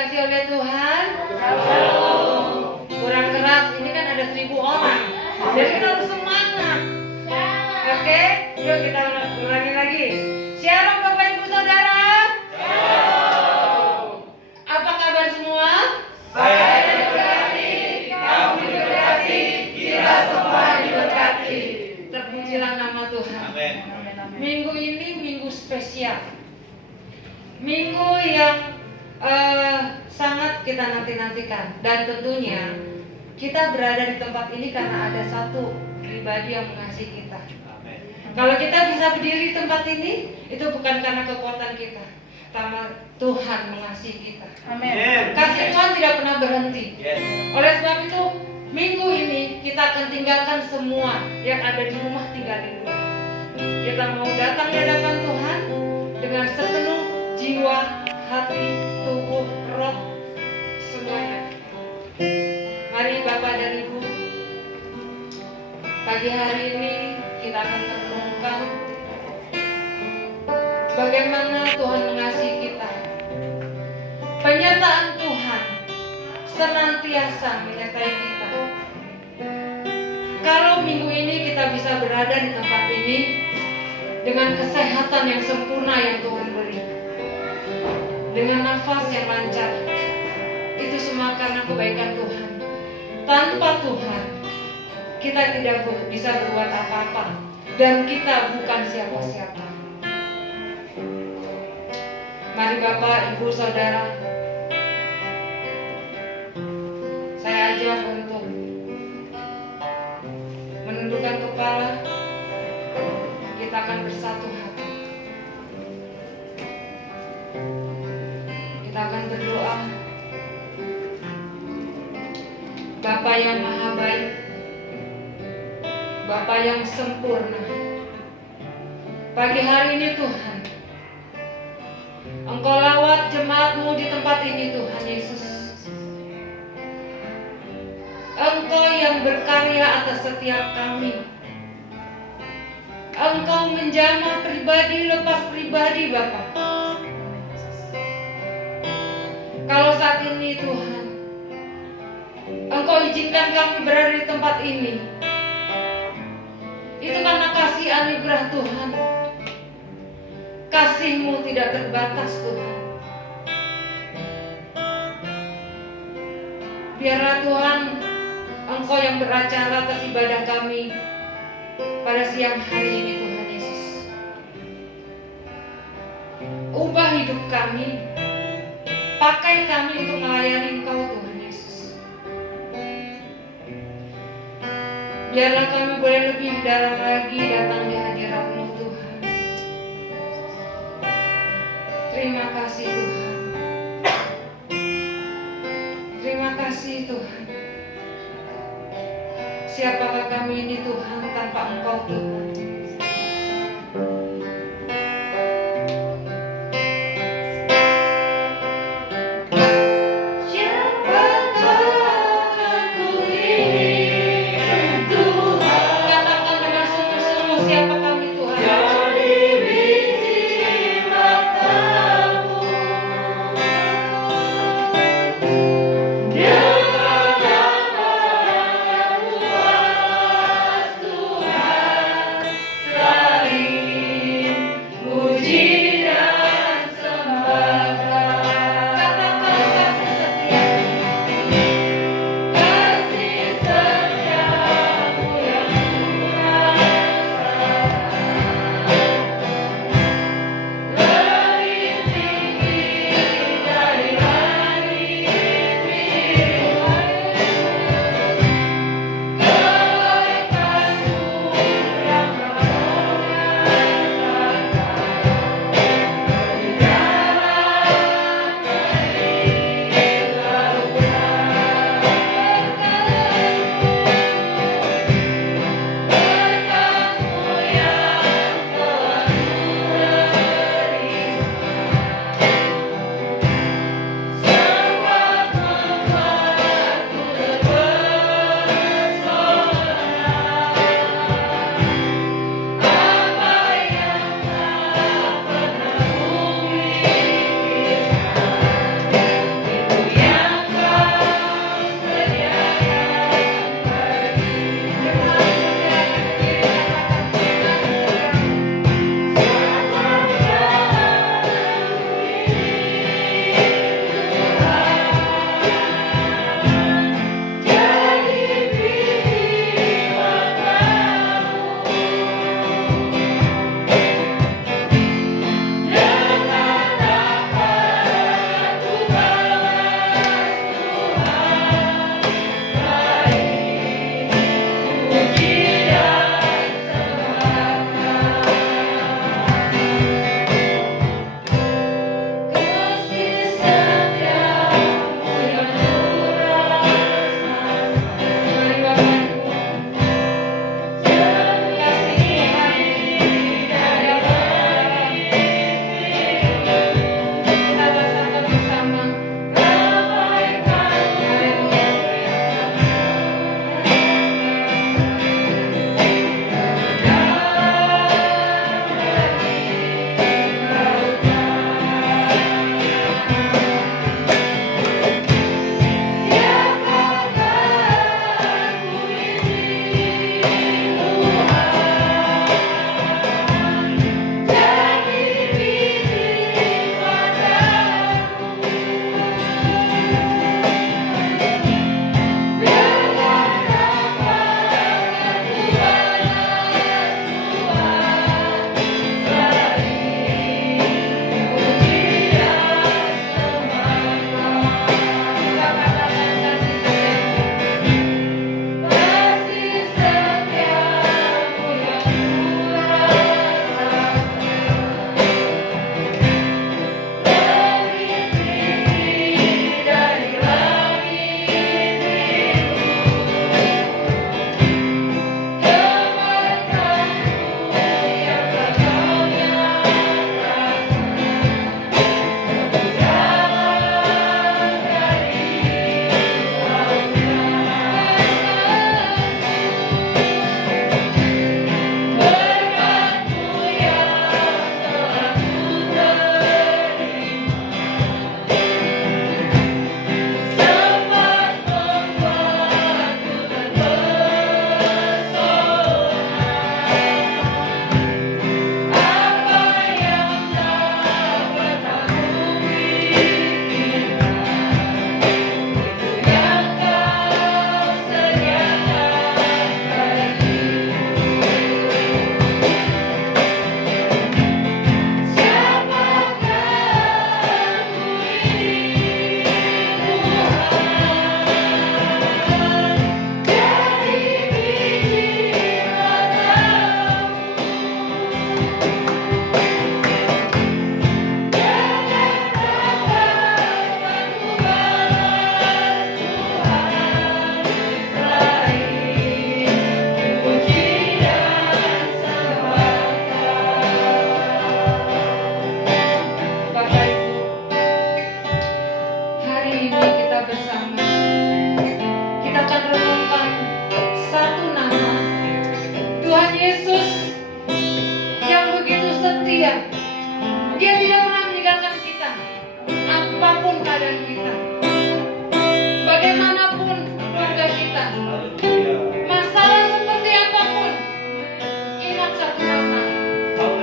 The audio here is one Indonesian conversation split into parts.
dikasih oleh Tuhan? Shalom. Kurang keras, ini kan ada 1000 orang. Jadi kita harus semangat. Oke, yuk kita ulangi lagi. Shalom Bapak Ibu Saudara. Shalom. Apa kabar semua? Saya diberkati, kamu diberkati, kita semua diberkati. Terpujilah nama Tuhan. Amin. Minggu ini minggu spesial. Minggu yang sangat kita nanti-nantikan. Dan tentunya kita berada di tempat ini karena ada satu pribadi yang mengasihi kita. Kalau kita bisa berdiri di tempat ini, itu bukan karena kekuatan kita, karena Tuhan mengasihi kita. Amin. Kasih Tuhan tidak pernah berhenti. Yes. Oleh sebab itu, minggu ini kita akan tinggalkan semua yang ada di rumah, tinggalin dulu. Kita mau datang di hadapan Tuhan dengan sepenuh jiwa, hati, tubuh, roh, semuanya. Mari Bapak dan Ibu, pagi hari ini kita akan merenungkan bagaimana Tuhan mengasihi kita. Penyertaan Tuhan senantiasa menyertai kita. Kalau minggu ini kita bisa berada di tempat ini dengan kesehatan yang sempurna yang Tuhan beri, dengan nafas yang lancar, itu semua karena kebaikan Tuhan. Tanpa Tuhan, kita tidak bisa berbuat apa-apa, dan kita bukan siapa-siapa. Mari Bapak, Ibu, Saudara, saya ajak untuk menundukkan kepala. Kita akan bersatu hati. Kita akan berdoa. Bapa yang maha baik, Bapa yang sempurna, pagi hari ini Tuhan, Engkau lawat jemaat-Mu di tempat ini Tuhan Yesus. Engkau yang berkarya atas setiap kami. Engkau menjamah pribadi lepas pribadi Bapa. Kalau saat ini Tuhan, Engkau izinkan kami berada di tempat ini, itu karena kasih anugerah Tuhan. Kasih-Mu tidak terbatas Tuhan. Biarlah Tuhan, Engkau yang beracara atas ibadah kami pada siang hari ini Tuhan Yesus. Ubah hidup kami, pakai kami untuk melayani Engkau Tuhan Yesus. Biarlah kami boleh lebih dalam lagi datang di hadirat-Mu Tuhan. Terima kasih Tuhan. Terima kasih Tuhan. Siapakah kami ini Tuhan tanpa Engkau Tuhan? bersama. Kita akan renungkan satu nama, Tuhan Yesus yang begitu setia. Dia tidak pernah meninggalkan kita, apapun keadaan kita, bagaimanapun keluarga kita, masalah seperti apapun. Ingat satu nama,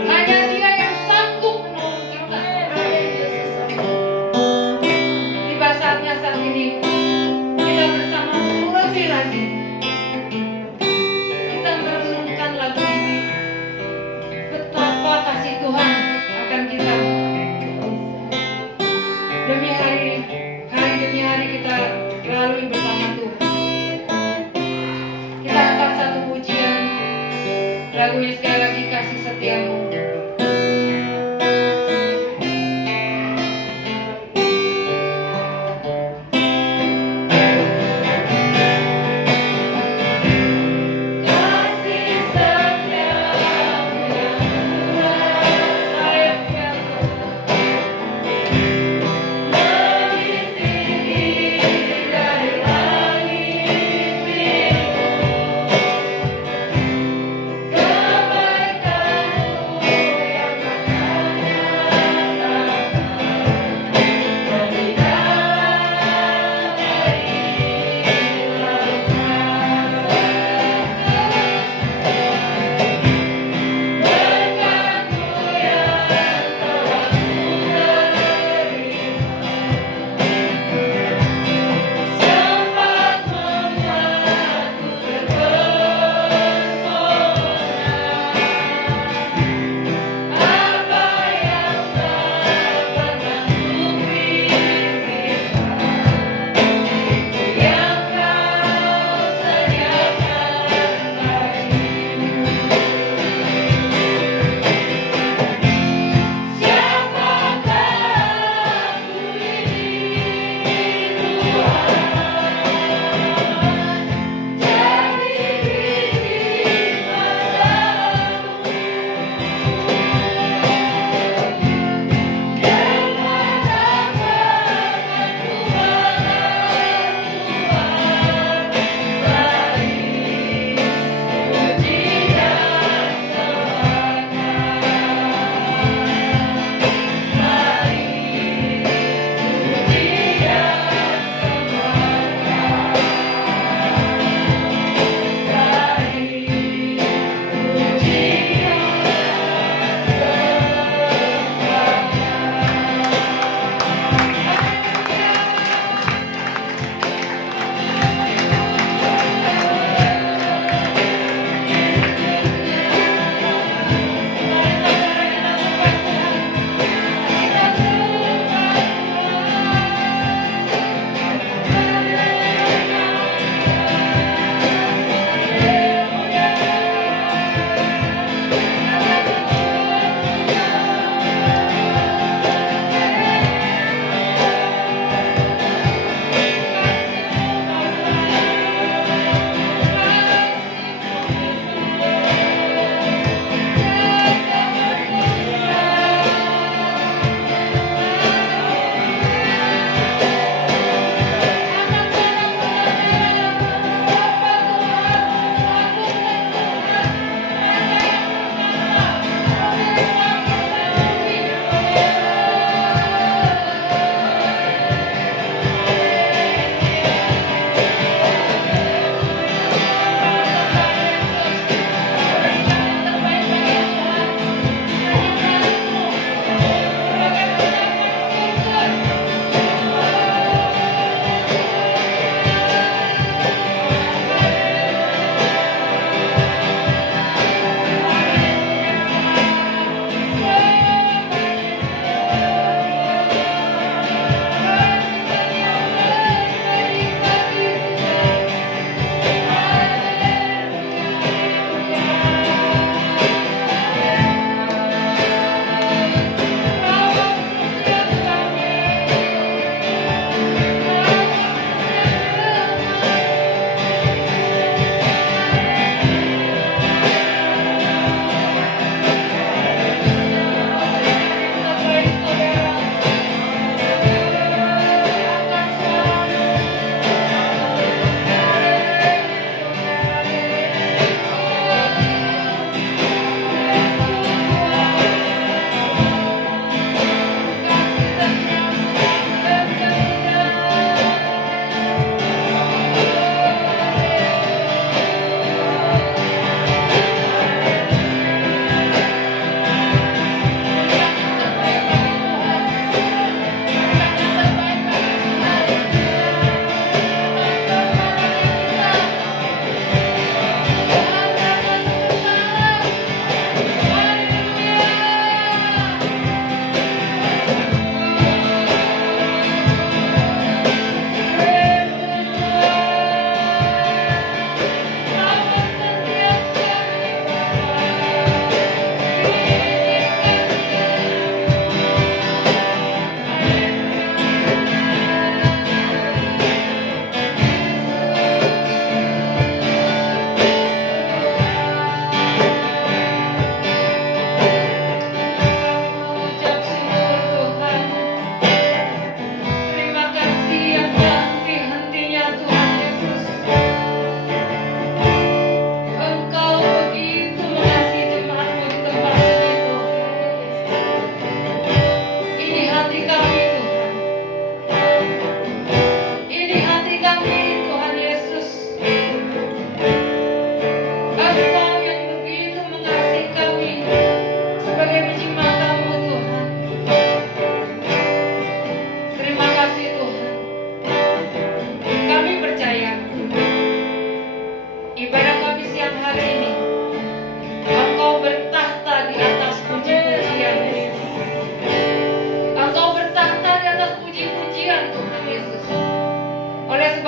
hanya Dia yang sanggup menolong kita. Tiba saatnya saat ini kita bersama lebih lagi kita merenungkan lagu ini. Betapa kasih Tuhan akan kita. Demi hari demi hari kita lalui bersama Tuhan. Kita angkat satu pujian, lagunya sekali lagi, Kasih Setiamu.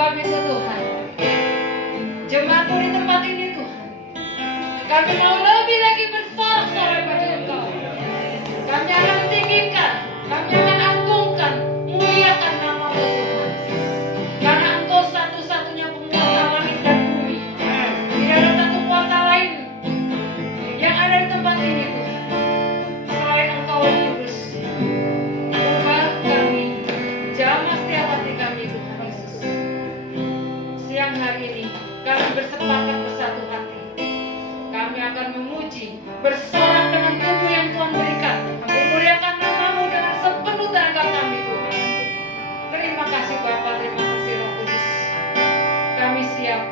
sebab itu Tuhan, jemaatmu di tempat ini Tuhan, kami mau lebih lagi bersorak-sorai bagi Engkau. Kami akan tinggikan, kami akan agungkan, muliakan nama-Mu Tuhan. Karena Engkau satu-satunya penguasa langit dan bumi. Tidak ada satu kuasa lain yang ada di tempat ini Tuhan selain Engkau yang kudus. Ubah kami, jamah setiap hati kami Tuhan Yesus. Siang hari ini kami bersepakat bersatu hati. Kami akan memuji, bersorak dengan tubuh yang Tuhan berikan, memuliakan nama-Mu dengan sepenuh tenaga kami Tuhan. Terima kasih Bapa, terima kasih Roh Kudus. Kami siap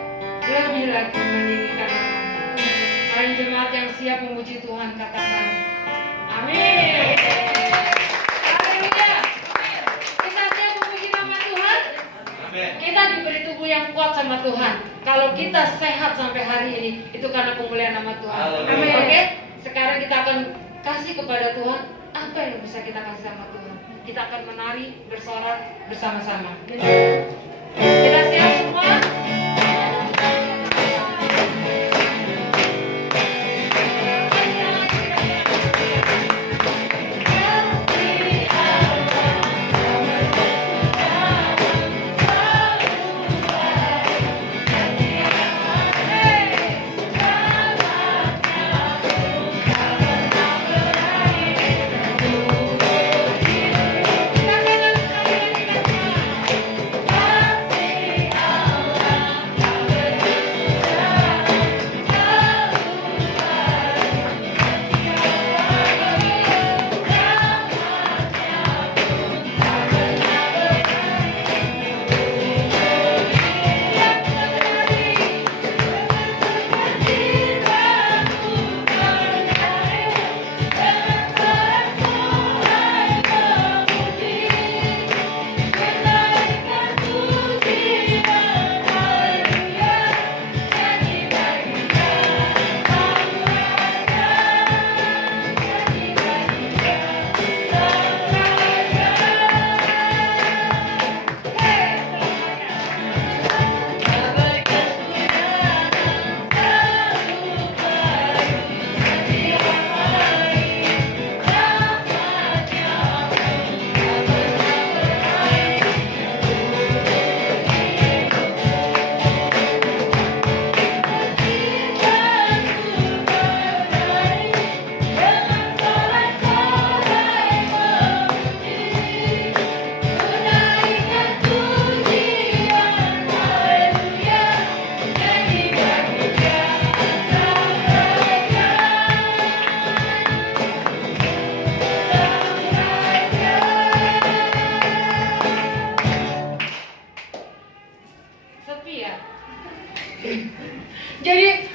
lebih lagi meninggikan nama-Mu. Mari jemaat yang siap memuji Tuhan katakan amin. Haleluya. Kita siap memuji nama Tuhan. Kita diberi tubuh yang kuat sama Tuhan. Kalau kita sehat sampai hari ini, itu karena pemulihan nama Tuhan. Amin. Oke? Sekarang kita akan kasih kepada Tuhan apa yang bisa kita kasih sama Tuhan. Kita akan menari, bersorak bersama-sama. Kita siap semua? Jadi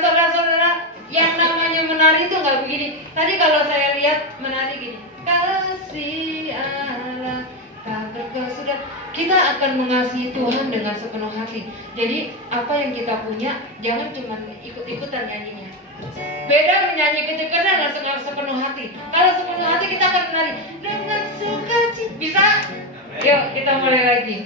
saudara-saudara, yang namanya menari itu nggak begini. Tadi kalau saya lihat menari gini, kasih Allah tak berkesudahan. Kita akan mengasihi Tuhan dengan sepenuh hati. Jadi apa yang kita punya jangan cuma ikut-ikutan nyanyinya. Beda menyanyi ketika dengan sepenuh hati. Kalau sepenuh hati kita akan menari dengan sukacita. Bisa? Yuk kita mulai lagi.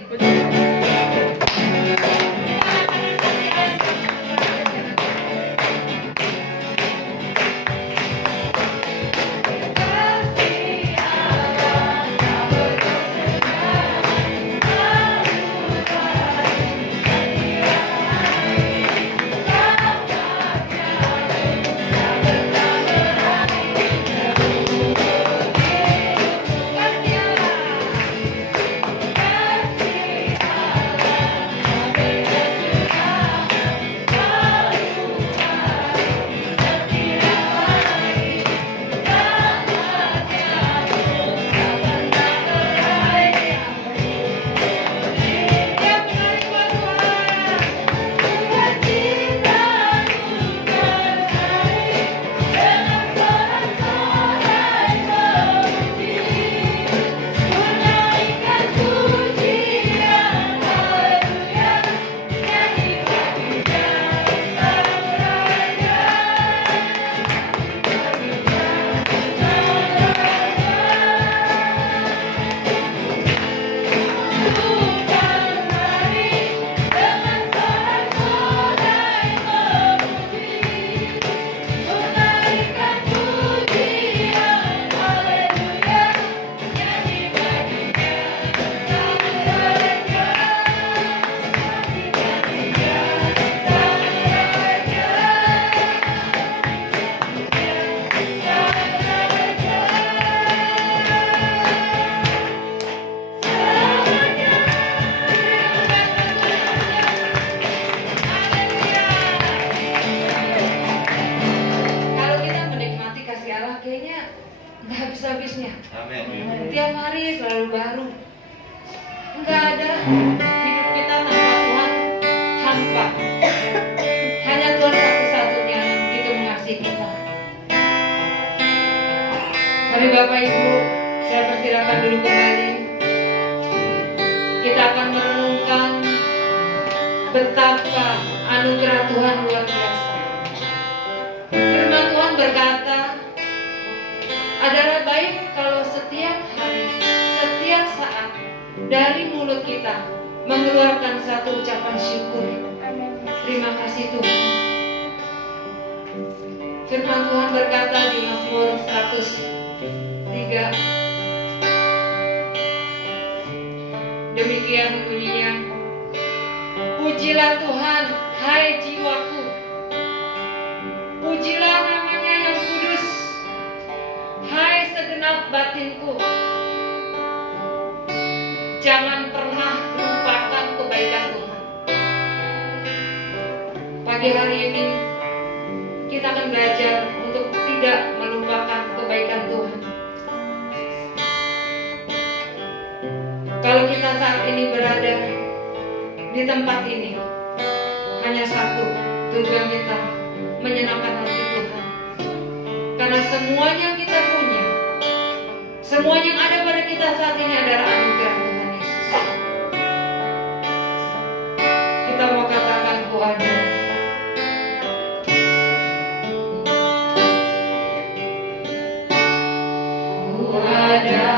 nggak ada hidup kita tanpa Tuhan, hampa. Hanya Tuhan satu-satunya yang begitu mengasihi kita. Mari Bapak Ibu, saya persilakan dulu kembali. Kita akan merenungkan betapa anugerah Tuhan luar biasa. Firman Tuhan berkata, adalah baik kalau setiap hari, setiap saat dari mulut kita mengeluarkan satu ucapan syukur. Terima kasih Tuhan. Firman Tuhan berkata di Mazmur 103, demikian bunyinya, pujilah Tuhan, hai jiwaku, pujilah namanya yang kudus, hai segenap batinku. Jangan pernah lupakan kebaikan Tuhan. Pagi hari ini kita akan belajar untuk tidak melupakan kebaikan Tuhan. Kalau kita saat ini berada di tempat ini, hanya satu tujuan kita, menyenangkan hati Tuhan. Karena semuanya kita punya, semua yang ada pada kita saat ini adalah anugerah Tuhan Yesus. Kita mau katakan ku ada. Ku ada.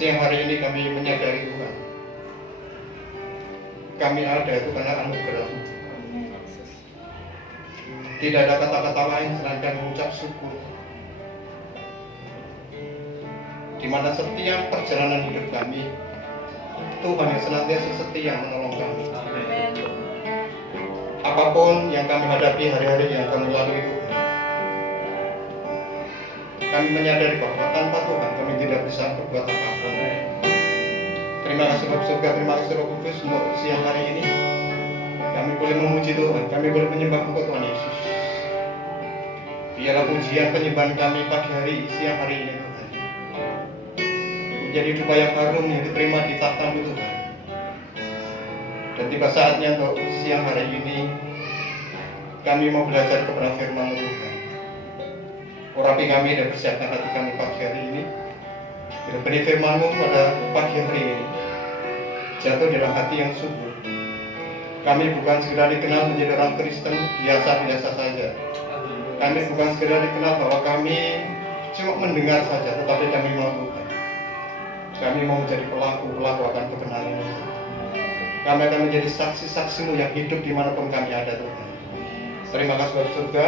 siang hari ini kami menyadari Tuhan, kami ada itu karena anugerah Tuhan. Tidak ada kata-kata lain selain mengucap syukur, di mana setiap perjalanan hidup kami, Tuhan yang senantiasa setia menolong kami. Apapun yang kami hadapi hari-hari yang kami lalui Tuhan, kami menyadari bahwa tanpa Tuhan kami tidak bisa berbuat apa-apa. Terima kasih Bapak Surga, terima kasih Roh Kudus untuk siang hari ini. Kami boleh memuji Tuhan, kami boleh menyembah Engkau Tuhan Yesus. Biarlah pujian penyembahan kami pagi hari, siang hari ini Tuhan, menjadi dupa yang harum yang diterima di tahta-Mu Tuhan. Dan tiba saatnya untuk siang hari ini kami mau belajar kebenaran firman-Mu Tuhan. Urapi kami dan persiapkan hati kami pagi hari ini. Bila benih firman-Mu pada pagi hari ini jatuh dalam hati yang subur, kami bukan sekedar dikenal menjadi orang Kristen biasa-biasa saja. Kami bukan sekedar dikenal bahwa kami cuma mendengar saja, tetapi kami melakukan. Kami mau menjadi pelaku-pelaku akan kebenaran itu. Kami akan menjadi saksi-saksi-Mu yang hidup dimanapun kami ada Tuhan. Terima kasih Bapak Surga.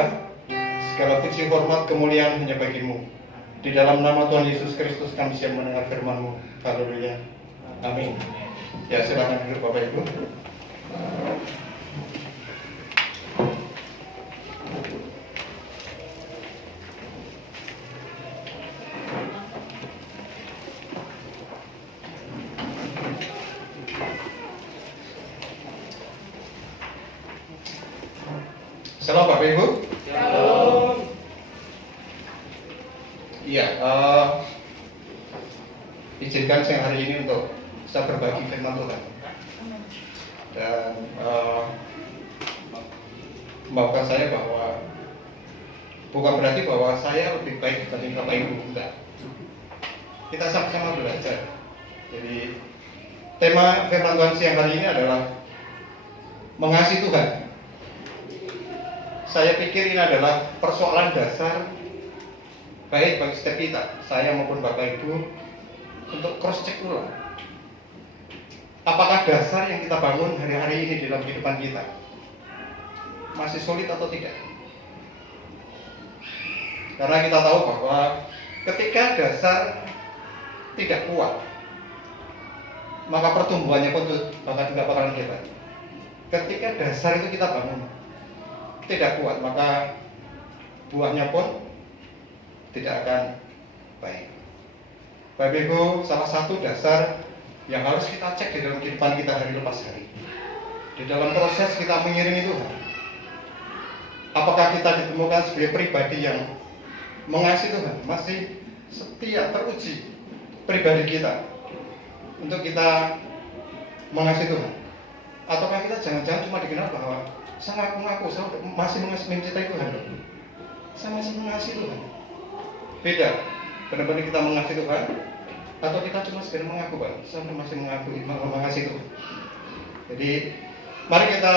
Segala puji, hormat, kemuliaan hanya bagi-Mu. Di dalam nama Tuhan Yesus Kristus kami siap mendengar firman-Mu. Haleluya. Amin. Ya, silakan duduk Bapak Ibu. Shalom Bapak Ibu. Shalom. Iya, izinkan saya hari ini untuk bisa berbagi firman Tuhan. Dan maafkan saya bahwa bukan berarti bahwa saya lebih baik dibanding Bapak Ibu, enggak. Kita sama-sama belajar. Jadi tema firman Tuhan siang hari ini adalah mengasihi Tuhan. Saya pikir ini adalah persoalan dasar baik bagi setiap kita, saya maupun Bapak Ibu, untuk cross check ulang. Apakah dasar yang kita bangun hari-hari ini dalam kehidupan kita masih solid atau tidak? Karena kita tahu bahwa ketika dasar tidak kuat, maka pertumbuhannya pun bahkan tidak bakalan hebat. Ketika dasar itu kita bangun tidak kuat, maka buahnya pun tidak akan baik. Bapak Ibu, salah satu dasar yang harus kita cek di dalam kehidupan kita hari lepas hari, di dalam proses kita mengiringi Tuhan, apakah kita ditemukan sebagai pribadi yang mengasihi Tuhan, masih setia, teruji pribadi kita untuk kita mengasihi Tuhan, ataukah kita jangan-jangan cuma dikenal bahwa saya mengaku saya masih mencintai Tuhan, saya masih mengasihi Tuhan. Beda, benar-benar kita mengasihi Tuhan, atau kita cuma sekedar mengaku Pak, saya masih mengasihi Tuhan. Jadi mari kita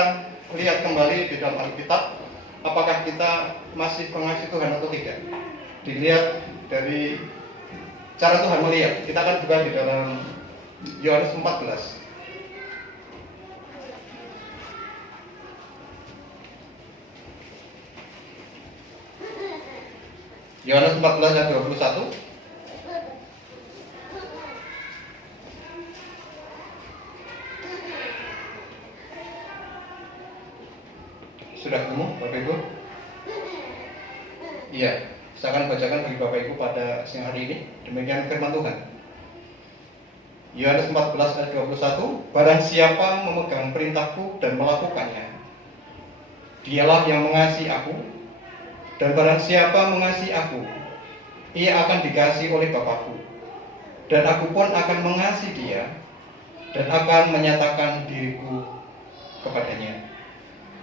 lihat kembali di dalam Alkitab, apakah kita masih mengasihi Tuhan atau tidak. Dilihat dari cara Tuhan melihat. Kita akan buka di dalam Yohanes 14. Yohanes 14 ayat 21. Sudah ketemu Bapak Ibu? Iya, saya akan bacakan bagi Bapak Ibu pada siang hari ini. Demikian firman Tuhan. Yohanes 14 ayat 21. Barang siapa memegang perintahku dan melakukannya, dialah yang mengasihi aku. Dan barang siapa mengasihi aku, ia akan dikasihi oleh Bapakku. Dan aku pun akan mengasihi dia dan akan menyatakan diriku kepadanya.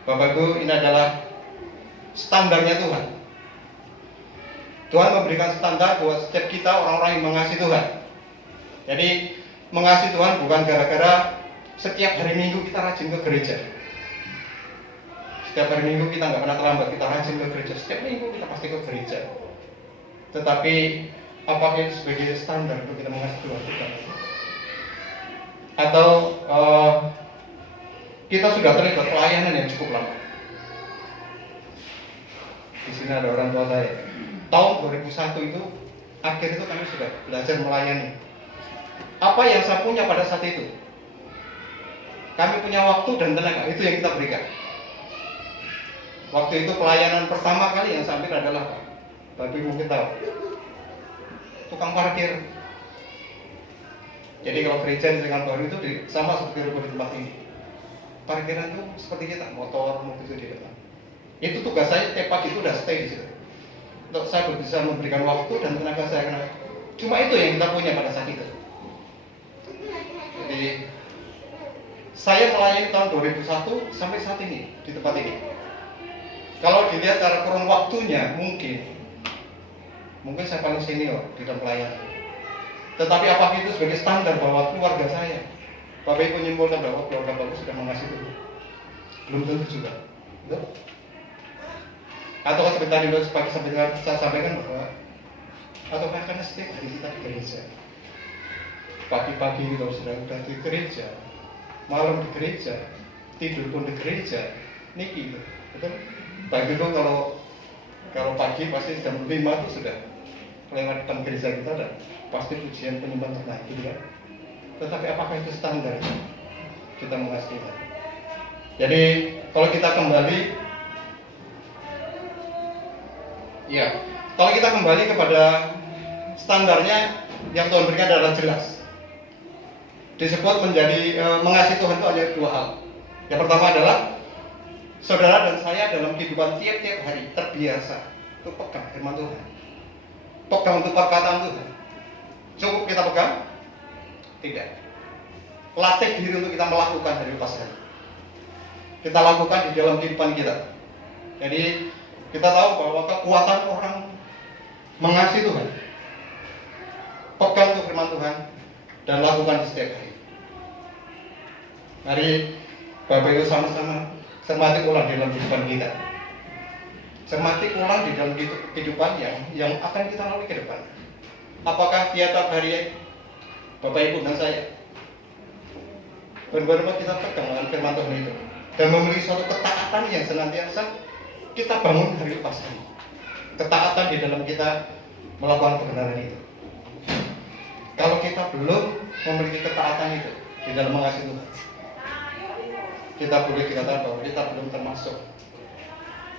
Bapak Ibu, ini adalah standarnya Tuhan. Tuhan memberikan standar buat setiap kita orang-orang yang mengasihi Tuhan. Jadi mengasihi Tuhan bukan gara-gara setiap hari Minggu kita rajin ke gereja. Setiap hari Minggu kita nggak pernah terlambat, kita rajin ke gereja. Setiap minggu kita pasti ke gereja. Tetapi apakah itu sebagai standar untuk kita mengasihi Tuhan? Atau kita sudah terlibat pelayanan yang cukup lama? Di sini ada orang tua saya. Tahun 2001 itu, akhir itu kami sudah belajar melayani. Apa yang saya punya pada saat itu? Kami punya waktu dan tenaga, itu yang kita berikan. Waktu itu pelayanan pertama kali yang saya ambil adalah, tapi mungkin tahu, tukang parkir. Jadi kalau gereja di Sekan Baru itu sama seperti rumah di tempat ini. Parkiran itu seperti kita, motor itu di depan. Itu tugas saya setiap pagi itu udah stay di situ. Untuk saya bisa memberikan waktu dan tenaga saya karena cuma itu yang kita punya pada saat itu. Jadi saya melayani tahun 2001 sampai saat ini di tempat ini. Kalau dilihat secara kurun waktunya mungkin saya paling senior di dalam pelayanan. Tetapi apakah itu sebagai standar bahwa keluarga saya, Bapak Ibu menyimpulkan bahwa keluarga Bapak sudah mengasihi Tuhan? Belum tentu juga. Betul? Atau seperti tadi saya sampaikan bahwa atau karena setiap hari kita di gereja, pagi-pagi kita sudah di gereja, malam di gereja, tidur pun di gereja, niki, betul? Pagi itu kalau pagi pasti jam 5 itu sudah lewat depan gereja kita dan pasti pujian penyembahan ternaik, gitu kan? Tetapi apakah itu standar kita mengasihi Tuhan? Jadi kalau kita kembali, ya, kalau kita kembali kepada standarnya yang Tuhan berikan adalah jelas. Disebut menjadi mengasihi Tuhan itu ada dua hal. Yang pertama adalah saudara dan saya dalam kehidupan tiap-tiap hari terbiasa untuk pegang firman Tuhan, pegang untuk perkataan Tuhan. Cukup kita pegang? Tidak. Latih diri untuk kita melakukan hari lepas hari. Kita lakukan di dalam kehidupan kita. Jadi kita tahu bahwa kekuatan orang mengasihi Tuhan, pegang untuk firman Tuhan dan lakukan di setiap hari. Mari Bapak Ibu sama-sama cermati ulang di dalam kehidupan kita. Cermati ulang di dalam kehidupan yang akan kita lalui ke depan. Apakah tiap hari Bapak Ibu dan saya benar-benar kita pegang dengan firman Tuhan itu dan memiliki suatu ketaatan yang senantiasa kita bangun hari lepas hari. Ketaatan di dalam kita melakukan kebenaran itu. Kalau kita belum memiliki ketaatan itu di dalam mengasihi Tuhan, kita boleh dikatakan bahwa kita belum termasuk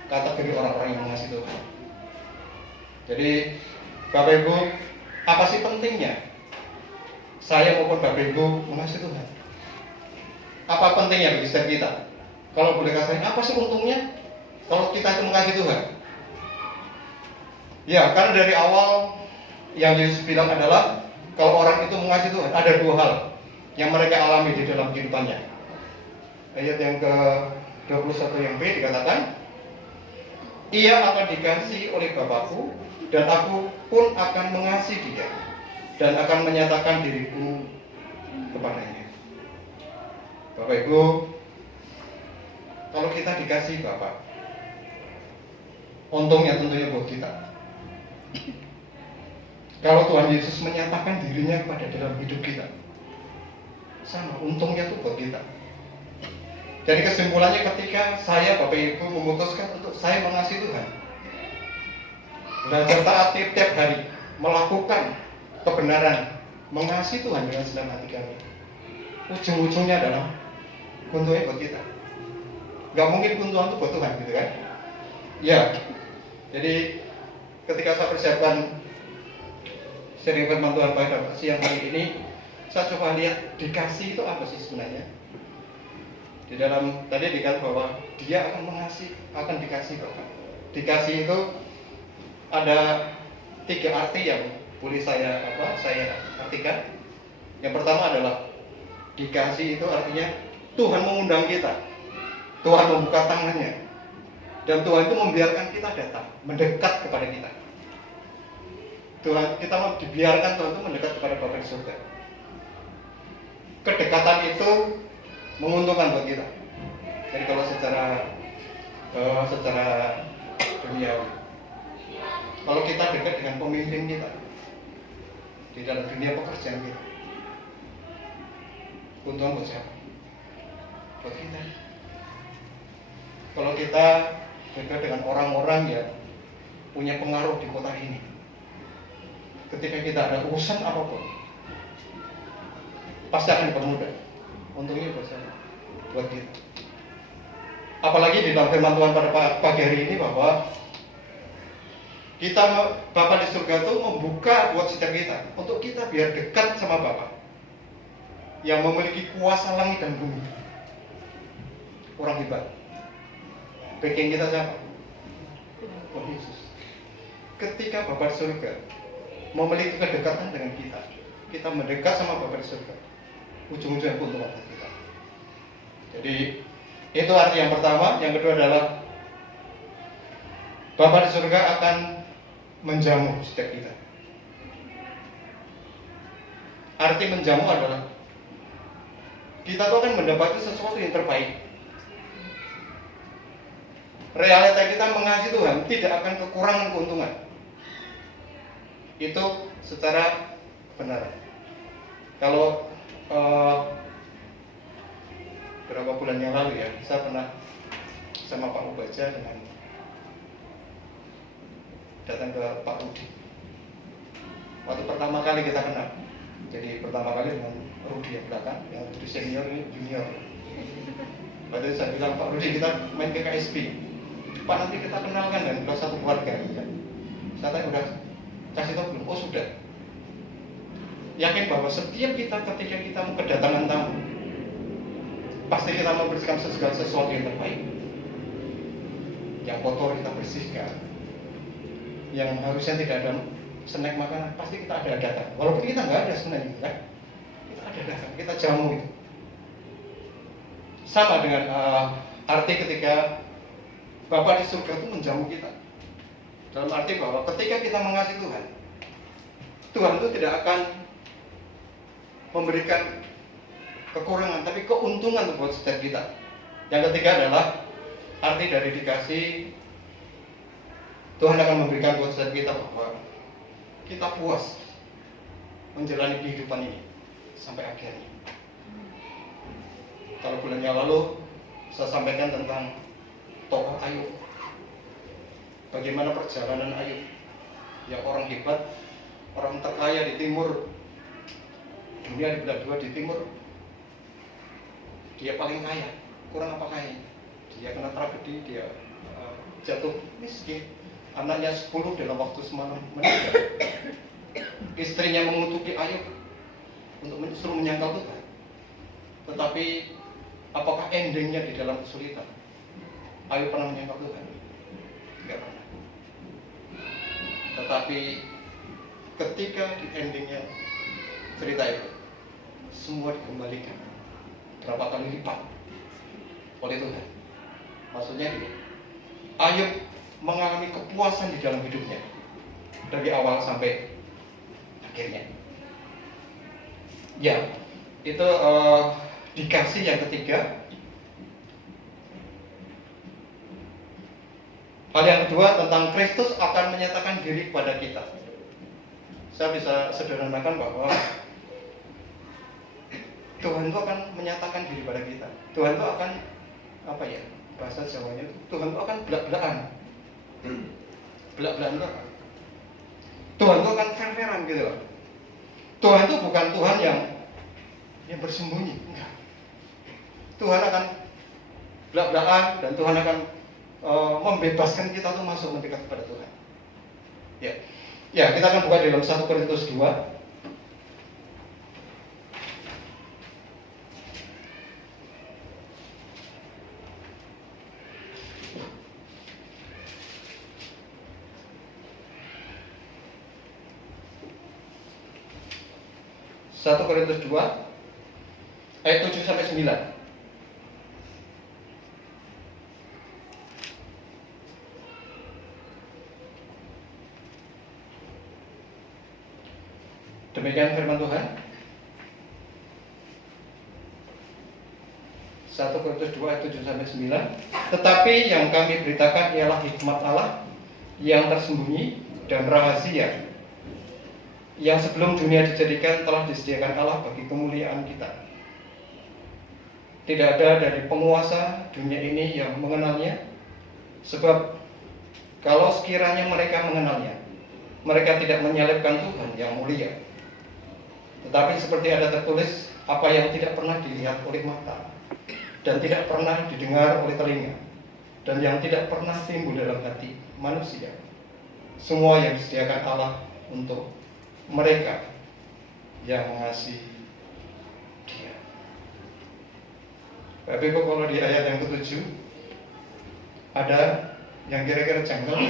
kategori orang-orang yang mengasihi Tuhan. Jadi Bapak Ibu, apa sih pentingnya saya maupun Bapak Ibu mengasihi Tuhan? Apa pentingnya bagi setiap kita? Kalau boleh kasih, apa sih untungnya kalau kita itu mengasihi Tuhan? Ya, karena dari awal yang Yesus bilang adalah kalau orang itu mengasihi Tuhan, ada dua hal yang mereka alami di dalam kehidupannya. Ayat yang ke-21 yang B dikatakan, ia akan dikasihi oleh Bapakku dan aku pun akan mengasihi dia dan akan menyatakan diriku kepadanya. Bapak Ibu, kalau kita dikasihi Bapak, untungnya tentunya buat kita. Kalau Tuhan Yesus menyatakan dirinya kepada dalam hidup kita, sama untungnya itu buat kita. Jadi kesimpulannya ketika saya Bapak Ibu memutuskan untuk saya mengasihi Tuhan, belajar taat tiap hari, melakukan kebenaran, mengasihi Tuhan dengan senang hati kami, ujung-ujungnya adalah untungnya buat kita. Gak mungkin keuntungan itu buat Tuhan, gitu kan? Ya, jadi ketika saya persiapkan seri firman Tuhan pada siang hari ini, saya coba lihat dikasih itu apa sih sebenarnya. Di dalam tadi dikatakan bahwa dia akan mengasihi, akan dikasih Bapak. Dikasih itu ada 3 arti yang boleh saya artikan. Yang pertama adalah dikasih itu artinya Tuhan mengundang kita, Tuhan membuka tangannya, dan Tuhan itu membiarkan kita datang, mendekat kepada kita. Tuhan, kita mau dibiarkan Tuhan itu mendekat kepada Bapa di surga. Kedekatan itu menguntungkan buat kita. Jadi kalau secara duniawi, kalau kita dekat dengan pemimpin kita, di dalam dunia pekerjaan kita. Keuntungan buat siapa? Buat kita. Kalau kita dekat dengan orang-orang yang punya pengaruh di kota ini, ketika kita ada urusan apapun, pasti akan dipermudah. Untungnya buat siapa? Buat kita. Apalagi di dalam firman Tuhan pada pagi hari ini bahwa kita, Bapa di surga itu membuka buat setiap kita untuk kita biar dekat sama Bapa yang memiliki kuasa langit dan bumi. Orang hebat. Backing kita siapa? Tuhan Yesus. Ketika Bapa di surga memiliki kedekatan dengan kita, kita mendekat sama Bapa di surga, ujung-ujungnya pun untuk kita. Jadi itu arti yang pertama. Yang kedua adalah Bapa di surga akan menjamu setiap kita. Arti menjamu adalah kita tuh akan mendapati sesuatu yang terbaik. Realita kita mengasihi Tuhan tidak akan kekurangan keuntungan. Itu secara benar. Kalau berapa bulan yang lalu ya, saya pernah sama Pak Ubaja dengan datang ke Pak Rudi. Waktu pertama kali kita kenal, jadi pertama kali dengan Rudi yang belakang, yang Rudi senior ini junior. Waktu itu saya bilang, Pak Rudi kita main ke KSP, Pak nanti kita kenalkan dan kita satu keluarga. Ya. Saya tanya udah kasih tahu belum? Oh sudah. Yakin bahwa setiap kita ketika kita kedatangan tamu, pasti kita membersihkan segala sesuatu yang terbaik. Yang kotor kita bersihkan, yang harusnya tidak ada snack makanan, pasti kita ada datang. Walaupun kita nggak ada snack, kan? Kita ada datang, kita jamu itu. Sama dengan arti ketika Bapa di surga itu menjamu kita. Dalam arti bahwa ketika kita mengasihi Tuhan, Tuhan itu tidak akan memberikan kekurangan, tapi keuntungan buat setiap kita. Yang ketiga adalah arti dari dikasih, Tuhan akan memberikan buat setiap kita bahwa kita puas menjalani kehidupan ini sampai akhirnya. Kalau bulan yang lalu saya sampaikan tentang tokoh Ayub, bagaimana perjalanan Ayub yang orang hebat, orang terkaya di timur dunia, di belah dua di timur. Dia paling kaya, kurang apa kaya? Dia kena tragedi, dia jatuh miskin. Anaknya 10 dalam waktu semalam meninggal. Istrinya mengutuki Ayub untuk suruh menyangkal Tuhan. Tetapi apakah endingnya di dalam kesulitan Ayub pernah menyangkal Tuhan? Tidak pernah. Tetapi ketika di endingnya cerita itu, semua dikembalikan berapa kali lipat oleh Tuhan. Maksudnya ini, Ayub mengalami kepuasan di dalam hidupnya dari awal sampai akhirnya. Ya, itu dikasih yang ketiga. Hal yang kedua tentang Kristus akan menyatakan diri kepada kita. Saya bisa sederhanakan bahwa Tuhan itu akan menyatakan diri pada kita. Tuhan itu akan apa ya, bahasa Jawanya, Tuhan itu akan belak-belakan. Belak-belakan itu apa? Tuhan itu akan fair-fairan gitu loh. Tuhan itu bukan Tuhan yang bersembunyi, enggak. Tuhan akan belak-belakan dan Tuhan akan membebaskan kita untuk masuk mendekat kepada Tuhan. Ya, kita akan buka dalam 1 Korintus 2. Satu Korintus 2 ayat 7 sampai 9. Demikian firman Tuhan. 1 Korintus 2 ayat 7 sampai 9. Tetapi yang kami beritakan ialah hikmat Allah yang tersembunyi dan rahasia yang sebelum dunia dijadikan telah disediakan Allah bagi kemuliaan kita. Tidak ada dari penguasa dunia ini yang mengenalnya, sebab kalau sekiranya mereka mengenalnya, mereka tidak menyalibkan Tuhan yang mulia. Tetapi seperti ada tertulis, apa yang tidak pernah dilihat oleh mata, dan tidak pernah didengar oleh telinga, dan yang tidak pernah timbul dalam hati manusia, semua yang disediakan Allah untuk mereka yang mengasihi Dia. Bapak Ibu, kalau di ayat yang ke-7 ada yang kira-kira janggal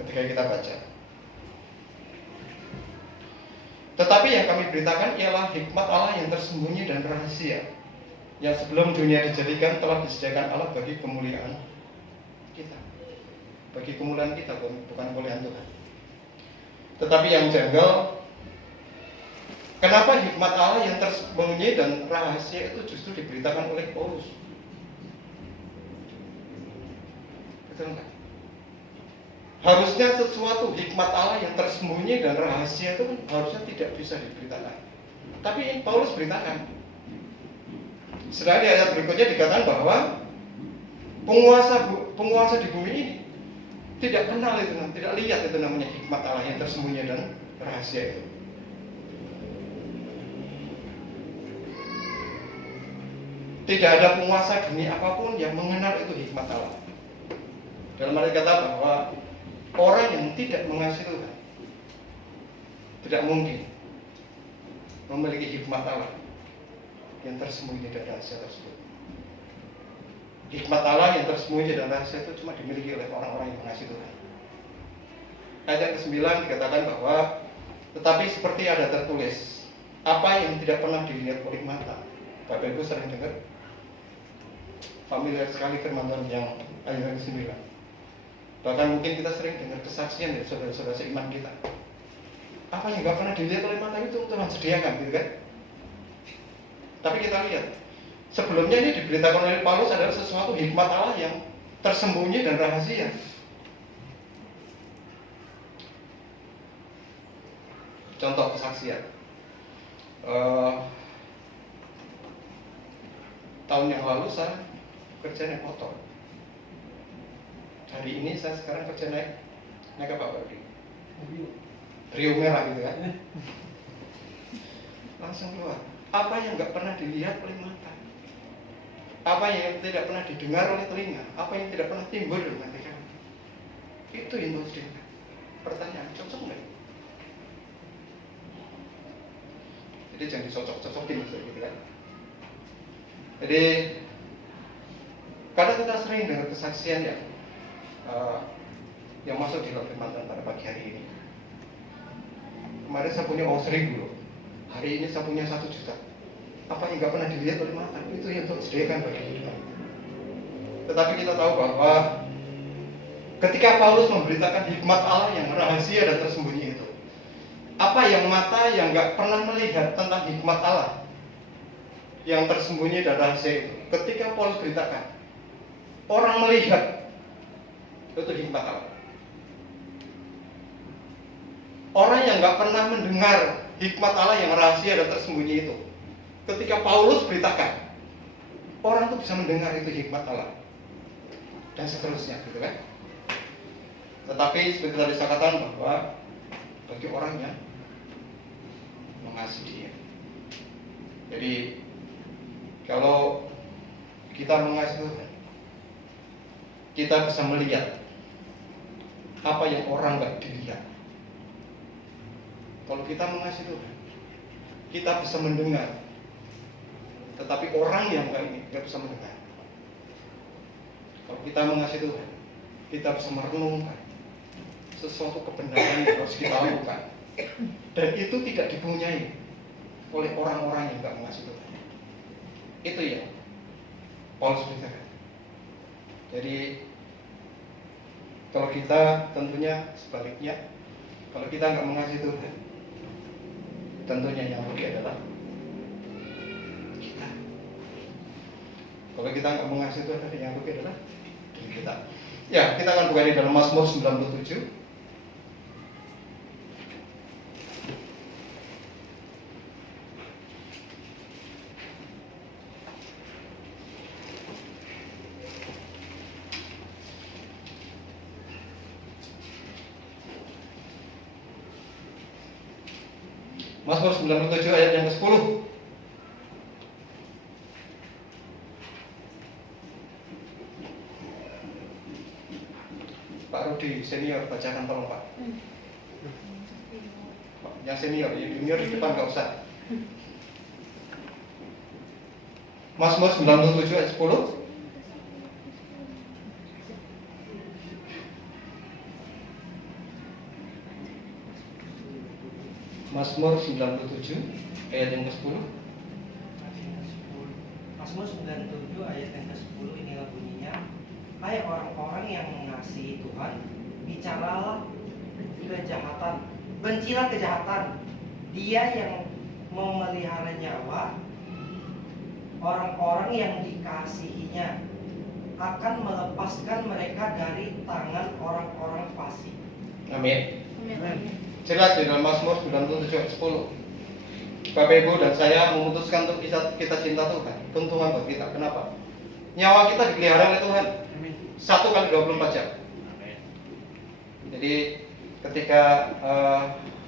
ketika kita baca. Tetapi yang kami beritakan ialah hikmat Allah yang tersembunyi dan rahasia, yang sebelum dunia dijadikan telah disediakan Allah bagi kemuliaan kita. Bagi kemuliaan kita, bukan kemuliaan Tuhan. Tetapi yang janggal, kenapa hikmat Allah yang tersembunyi dan rahasia itu justru diberitakan oleh Paulus? Betul enggak? Harusnya sesuatu hikmat Allah yang tersembunyi dan rahasia itu harusnya tidak bisa diberitakan. Tapi Paulus beritakan. Sedangkan di ayat berikutnya dikatakan bahwa penguasa di bumi ini tidak kenal itu, tidak lihat itu namanya hikmat Allah yang tersembunyi dan rahasia itu. Tidak ada penguasa dunia apapun yang mengenal itu hikmat Allah. Dalam arti kata bahwa orang yang tidak mengasihi Tuhan tidak mungkin memiliki hikmat Allah yang tersembunyi dan rahasia tersebut. Hikmat Allah yang tersembunyi dan rahasia itu cuma dimiliki oleh orang-orang yang mengasihi Tuhan. Ayat yang ke-9 dikatakan bahwa tetapi seperti ada tertulis, apa yang tidak pernah dilihat oleh mata. Bapak Ibu sering dengar familiar sekali firman Tuhan yang ayat yang ke-9. Bahkan mungkin kita sering dengar kesaksian dari saudara-saudara seiman kita. Apa yang gak pernah dilihat oleh mata itu Tuhan sediakan, gitu kan? Tapi kita lihat, sebelumnya ini diberitakan oleh Paulus adalah sesuatu hikmat Allah yang tersembunyi dan rahasia. Contoh kesaksian. Tahun yang lalu saya kerja naik motor. Hari ini saya sekarang kerja naik apa Pak Budi? Trio merah gitu kan? Langsung keluar. Apa yang nggak pernah dilihat oleh mata, apa yang tidak pernah didengar oleh telinga, apa yang tidak pernah timbul dalam hati kamu, itu yang harus didengar. Pertanyaan, cocok nggak? Jadi jangan dicocok-cocokin gitu kan? Jadi kadang kita sering dengar kesaksian ya. Yang masuk di dalam firman Tuhan pada pagi hari ini. Kemarin saya punya uang 1.000 loh. Hari ini saya punya 1 juta. Apa yang gak pernah dilihat oleh mata, itu yang Tuhan sediakan bagi kita. Tetapi kita tahu bahwa ketika Paulus memberitakan hikmat Allah yang rahasia dan tersembunyi itu, apa yang mata yang gak pernah melihat tentang hikmat Allah yang tersembunyi dan rahasia itu, ketika Paulus beritakan, orang melihat itu hikmat Allah. Orang yang gak pernah mendengar hikmat Allah yang rahasia dan tersembunyi itu, ketika Paulus beritakan, orang itu bisa mendengar itu hikmat Allah dan seterusnya, gitu kan? Tetapi seperti tadi saya katakan bahwa bagi orang yang mengasihi Dia. Jadi kalau kita mengasihi Tuhan, kita bisa melihat apa yang orang gak dilihat. Kalau kita mengasihi Tuhan, kita bisa mendengar. Tetapi orang yang gak bisa mendengar. Kalau kita mengasihi Tuhan, kita bisa merenungkan sesuatu kebenaran yang harus kita lakukan. Dan itu tidak dipunyai oleh orang-orang yang gak mengasihi Tuhan. Itu ya Paulus berkata. Jadi kalau kita tentunya sebaliknya, kalau kita nggak mengasihi Tuhan, tentunya yang rugi adalah kita. Kalau kita nggak mengasihi Tuhan, yang rugi adalah diri kita. Ya, kita akan buka di dalam Mazmur 97. Mazmur 97 ayat yang ke-10. Pak Rudi senior bacakan tolong Pak. Yang senior, yang junior di depan nggak usah. Mazmur 97 ayat 10. Mazmur 97 ayat yang ke-10. Mazmur 97 ayat yang ke-10, inilah bunyinya. Hai orang-orang yang mengasihi Tuhan, bicaralah kejahatan, bencilah kejahatan. Dia yang memelihara nyawa orang-orang yang dikasihinya, akan melepaskan mereka dari tangan orang-orang fasik. Amin. Jelas di dalam Mazmur 97 ayat 10. Bapak Ibu dan saya memutuskan untuk kita cinta Tuhan. Keuntungan buat kita. Kenapa? Nyawa kita dipelihara oleh Tuhan. 1 kali 24 jam. Jadi ketika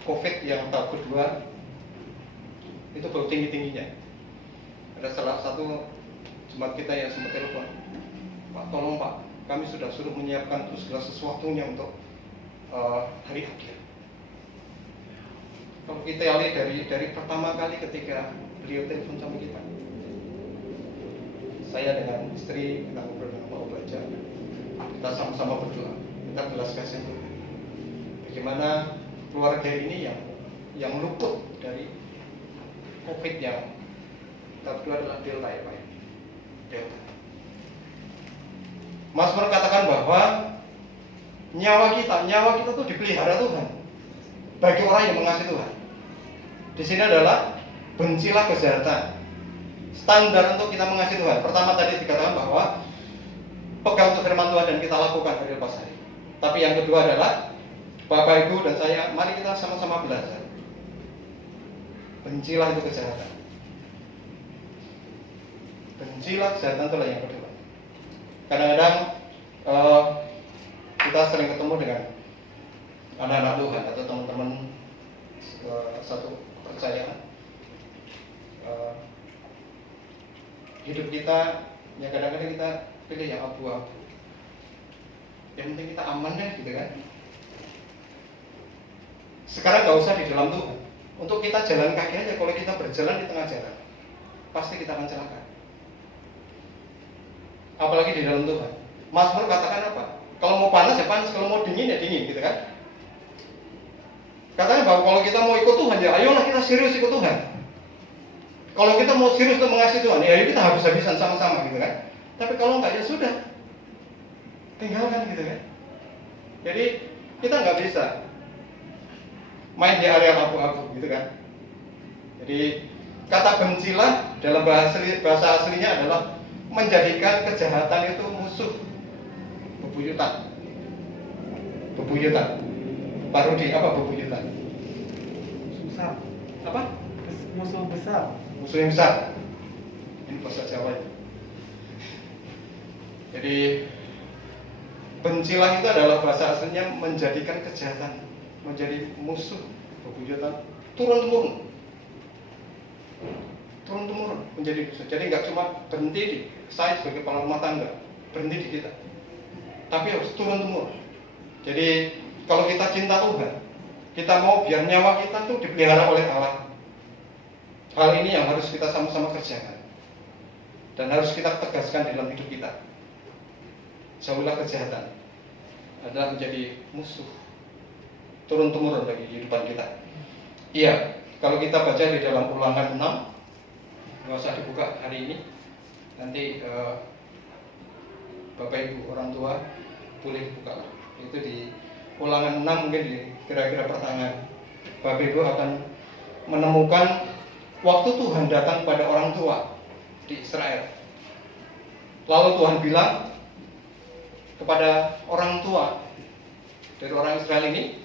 COVID yang tahap kedua itu baru tinggi-tingginya. Ada salah satu jemaat kita yang sempat telepon, Pak, tolong Pak, kami sudah suruh menyiapkan segala sesuatunya untuk hari akhir. Kalau kita lihat dari pertama kali ketika beliau telepon sama kita, saya dengan istri kita ngobrol dengan Pak Obaja, kita sama-sama berdoa, kita belas kasih Tuhan. Bagaimana keluarga ini yang luput dari COVID yang tahap kedua adalah Delta ya Pak. Delta. Mazmur katakan bahwa nyawa kita tuh dipelihara Tuhan bagi orang yang mengasihi Tuhan. Di sini adalah bencilah kejahatan. Standar untuk kita mengasihi Tuhan. Pertama tadi dikatakan bahwa pegang untuk firman Tuhan dan kita lakukan hari lepas hari. Tapi yang kedua adalah Bapak Ibu dan saya, mari kita sama-sama belajar. Bencilah itu kejahatan. Bencilah kejahatan itulah yang kedua. Kadang-kadang kita sering ketemu dengan anak-anak Tuhan atau teman-teman satu kepercayaan. Hidup kita, ya kadang-kadang kita pilih yang abu-abu. Yang penting kita aman deh, gitu kan. Sekarang gak usah di dalam Tuhan. Untuk kita jalan kaki aja, kalau kita berjalan di tengah jalan, pasti kita akan celaka. Apalagi di dalam Tuhan. Mazmur katakan apa? Kalau mau panas ya panas, kalau mau dingin ya dingin, gitu kan. Katanya bahwa kalau kita mau ikut Tuhan, ya ayolah kita serius ikut Tuhan. Kalau kita mau serius untuk mengasihi Tuhan, ya ayo kita habis-habisan sama-sama, gitu kan. Tapi kalau enggak, ya sudah, tinggalkan, gitu kan. Jadi kita nggak bisa main di area abu-abu, gitu kan. Jadi kata bencilah dalam bahasa aslinya adalah menjadikan kejahatan itu musuh, bebuyutan. Bebuyutan. Pak Rudi, apa bebuyutan? Susah. Apa? Musuh besar. Musuh yang besar. Ini bahasa Jawa. Jadi bencilah itu adalah bahasa aslinya menjadikan kejahatan menjadi musuh, bebuyutan turun-temurun menjadi musuh. Jadi nggak cuma berhenti di saya sebagai kepala rumah tangga, berhenti di kita, tapi harus turun-temurun. Jadi kalau kita cinta Tuhan, kita mau biar nyawa kita tuh dipelihara oleh Allah. Hal ini yang harus kita sama-sama kerjakan dan harus kita tegaskan dalam hidup kita. Jauhilah kejahatan adalah menjadi musuh turun-temurun bagi kehidupan kita. Iya, kalau kita baca di dalam Ulangan 6, nggak usah dibuka hari ini. Nanti Bapak Ibu orang tua boleh buka. Itu di Ulangan 6 mungkin di kira-kira pertengahan. Bapak Ibu akan menemukan waktu Tuhan datang pada orang tua di Israel. Lalu Tuhan bilang kepada orang tua dari orang Israel ini,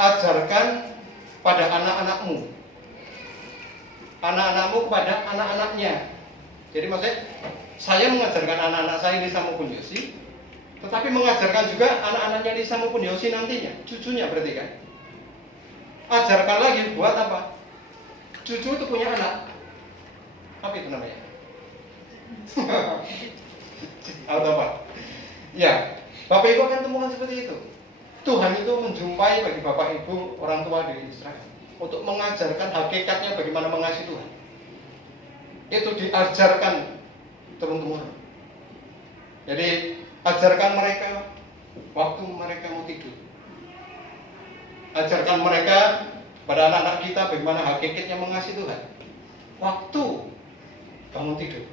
ajarkan pada anak-anakmu kepada anak-anaknya. Jadi maksudnya saya mengajarkan anak-anak saya Lisa maupun Yosi, tetapi mengajarkan juga anak-anaknya Lisa maupun Yosi nantinya, cucunya berarti kan. Ajarkan lagi buat apa? Cucu itu punya anak. Apa itu namanya? Atau apa? Ya, Bapak Ibu akan temukan seperti itu. Tuhan itu menjumpai bagi Bapak Ibu orang tua di Israel untuk mengajarkan hakikatnya bagaimana mengasihi Tuhan. Itu diajarkan turun-temurun. Jadi ajarkan mereka waktu mereka mau tidur. Ajarkan mereka pada anak-anak kita bagaimana hakikatnya mengasihi Tuhan. Waktu bangun tidur.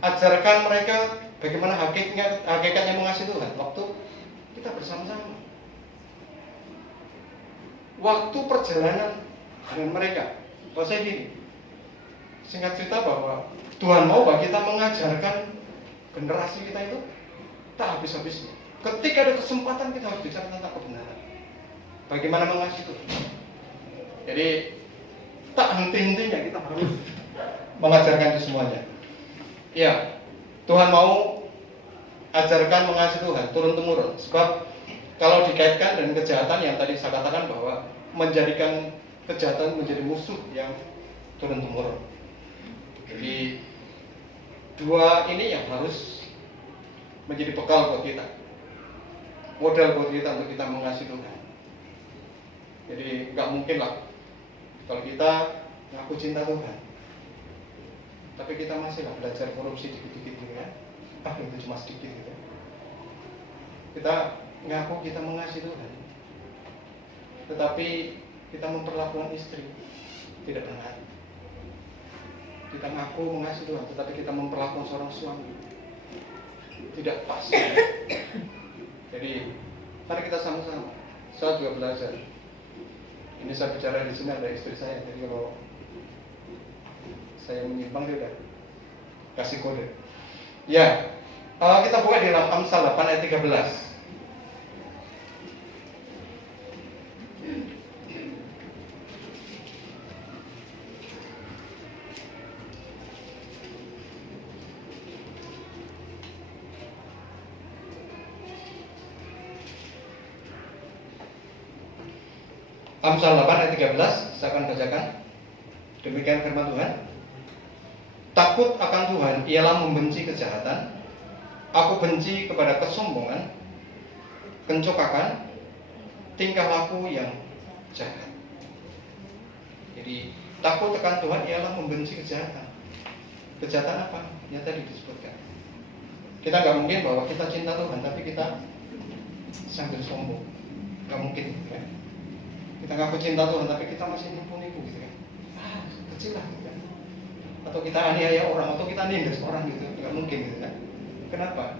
Ajarkan mereka bagaimana hakikatnya mengasihi Tuhan. Waktu kita bersama-sama. Waktu perjalanan dengan mereka. Kalau saya gini, singkat cerita bahwa Tuhan mau bahwa kita mengajarkan generasi kita itu tak habis-habisnya. Ketika ada kesempatan kita harus bicara tentang kebenaran. Bagaimana mengasihi Tuhan. Jadi tak henti-hentinya kita harus mengajarkan itu semuanya. Ya, Tuhan mau ajarkan mengasihi Tuhan turun-temurun. Sebab kalau dikaitkan dengan kejahatan yang tadi saya katakan bahwa menjadikan kejahatan menjadi musuh yang turun-temurun. Jadi dua ini yang harus menjadi bekal buat kita, modal buat kita untuk kita mengasihi Tuhan. Jadi nggak mungkin lah kalau kita ngaku cinta Tuhan, tapi kita masih lah belajar korupsi dikit-dikit gitu ya. Itu cuma sedikit gitu. Kita ngaku kita mengasihi Tuhan, tetapi kita memperlakukan istri tidak benar. Kita ngaku mengasihi Tuhan, tetapi kita memperlakukan seorang suami tidak pas. Jadi mari kita sama-sama. Saya juga belajar. Ini saya bicara di sini ada istri saya. Jadi kalau saya menyimpang dia udah kasih kode. Ya, kita buka di dalam Amsal 8 ayat 13. Amsal 8 ayat 13, saya akan bacakan. Demikian firman Tuhan. Takut akan Tuhan ialah membenci kejahatan. Aku benci kepada kesombongan, kencokakan, tingkah laku yang jahat. Jadi takut akan Tuhan ialah membenci kejahatan. Kejahatan apa? Yang tadi disebutkan. Kita nggak mungkin bahwa kita cinta Tuhan tapi kita sambil sombong. Nggak mungkin ya. Kita ngaku cinta Tuhan tapi kita masih nipu-nipu gitu kan. Kecil lah gitu kan. Atau kita aniaya orang, atau kita nindas orang gitu. Nggak mungkin gitu kan. Kenapa?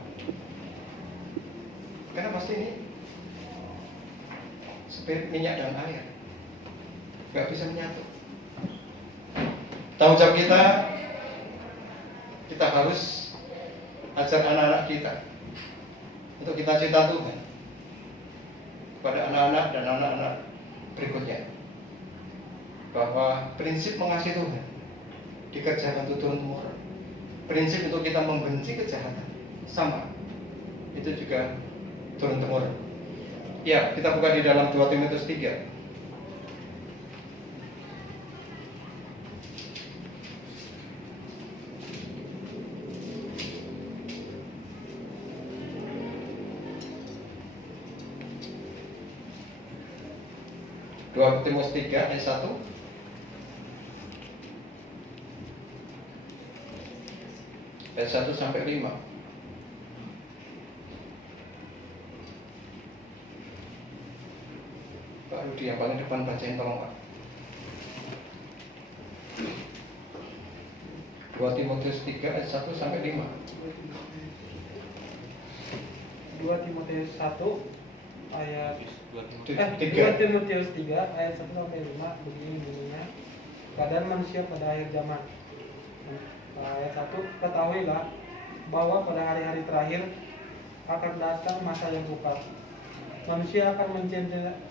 Karena pasti ini seperti minyak dan air, nggak bisa menyatu. Tanggung jawab kita harus ajar anak-anak kita untuk kita cinta Tuhan kepada anak-anak dan anak-anak berikutnya, bahwa prinsip mengasihi Tuhan dikerjakan turun-temurun. Prinsip untuk kita membenci kejahatan sama, itu juga turun-temurun. Ya, kita buka di dalam 2 Timotius 3. Timotius 3 ayat 1. Ayat 1 sampai 5. Pak Rudi yang paling depan bacain tolong Pak. 2 Timotius 3 ayat 1 sampai 5. 2 Timotius 1 ayat 3. 2 Timotius 3 ayat 1 sampai 5 begini bunyinya. Keadaan manusia pada akhir zaman. Ayat 1, ketahuilah bahwa pada hari-hari terakhir akan datang masa yang sukar. Manusia akan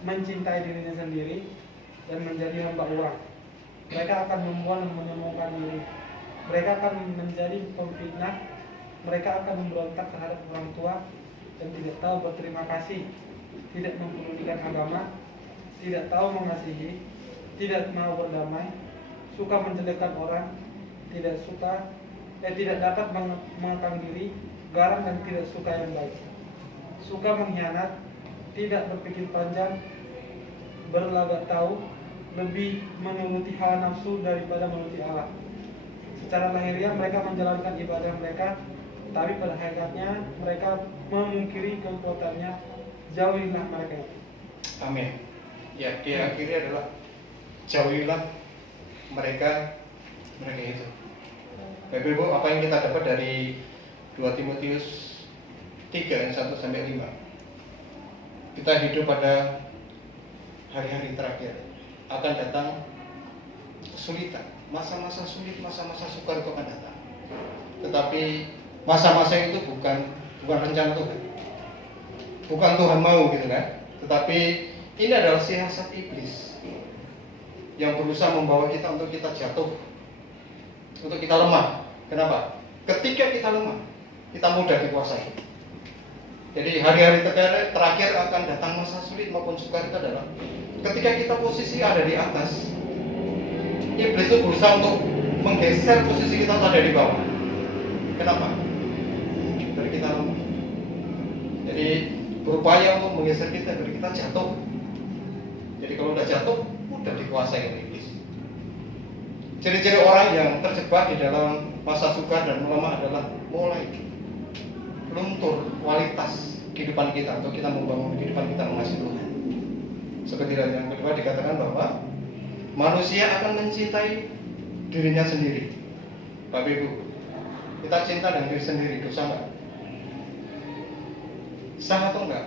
mencintai dirinya sendiri dan menjadi hamba uang. Mereka akan membual dan menyombongkan diri. Mereka akan menjadi pemfitnah. Mereka akan memberontak terhadap orang tua dan tidak tahu berterima kasih, tidak mempedulikan agama, tidak tahu mengasihi, tidak mau berdamai, suka menjelekkan orang, tidak dapat mengekang diri, garang dan tidak suka yang baik, suka mengkhianat, tidak berpikir panjang, berlagak tahu, lebih menuruti hawa nafsu daripada menuruti Allah. Secara lahiriah mereka menjalankan ibadah mereka, tapi pada hakikatnya mereka memungkiri kekuatannya. Jauhilah mereka itu. Amin. Ya, di akhirnya adalah jauhilah mereka itu. Bapak Ibu, apa yang kita dapat dari 2 Timotius 3 ayat 1 sampai 5? Kita hidup pada hari-hari terakhir, akan datang kesulitan, masa-masa sulit, masa-masa sukar itu akan datang. Tetapi masa-masa itu bukan rencana Tuhan, bukan Tuhan mau gitu kan. Tetapi ini adalah siasat iblis yang berusaha membawa kita untuk kita jatuh, untuk kita lemah. Kenapa? Ketika kita lemah, kita mudah dikuasai. Jadi hari-hari terakhir akan datang masa sulit maupun sukar itu adalah ketika kita posisi ada di atas, iblis itu berusaha untuk menggeser posisi kita ada di bawah. Kenapa? Dari kita lemah. Jadi berupaya untuk menggeser kita dari kita jatuh. Jadi kalau udah jatuh, mudah dikuasai oleh iblis. Ciri-ciri orang yang terjebak di dalam masa sukar dan melemah adalah mulai luntur kualitas kehidupan kita untuk kita membangun kehidupan kita mengasihi Tuhan. Seperti yang kedua dikatakan bahwa manusia akan mencintai dirinya sendiri. Bapak Ibu, kita cinta dengan diri sendiri, dosa enggak? Sah atau enggak?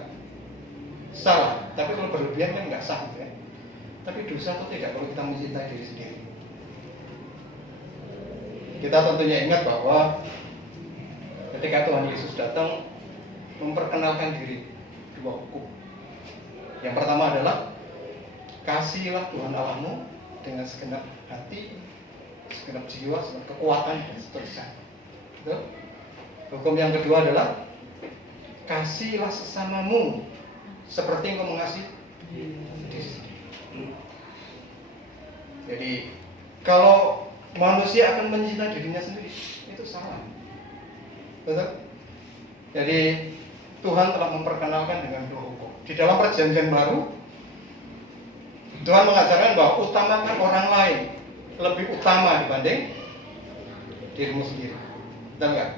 Salah, tapi kalau berlebihan kan enggak sah ya. Tapi dosa atau tidak kalau kita mencintai diri sendiri? Kita tentunya ingat bahwa ketika Tuhan Yesus datang memperkenalkan diri, 2 hukum. Yang pertama adalah kasihilah Tuhan Allahmu dengan segenap hati, segenap jiwa, segenap kekuatan dan seterusnya. Betul? Hukum yang kedua adalah kasihilah sesamamu seperti engkau mengasihi diri sendiri. Jadi kalau manusia akan mencintai dirinya sendiri, itu salah. Betul? Jadi Tuhan telah memperkenalkan dengan 2 hukum. Di dalam perjanjian baru, Tuhan mengajarkan bahwa utamakan orang lain lebih utama dibanding dirimu sendiri. Betul nggak?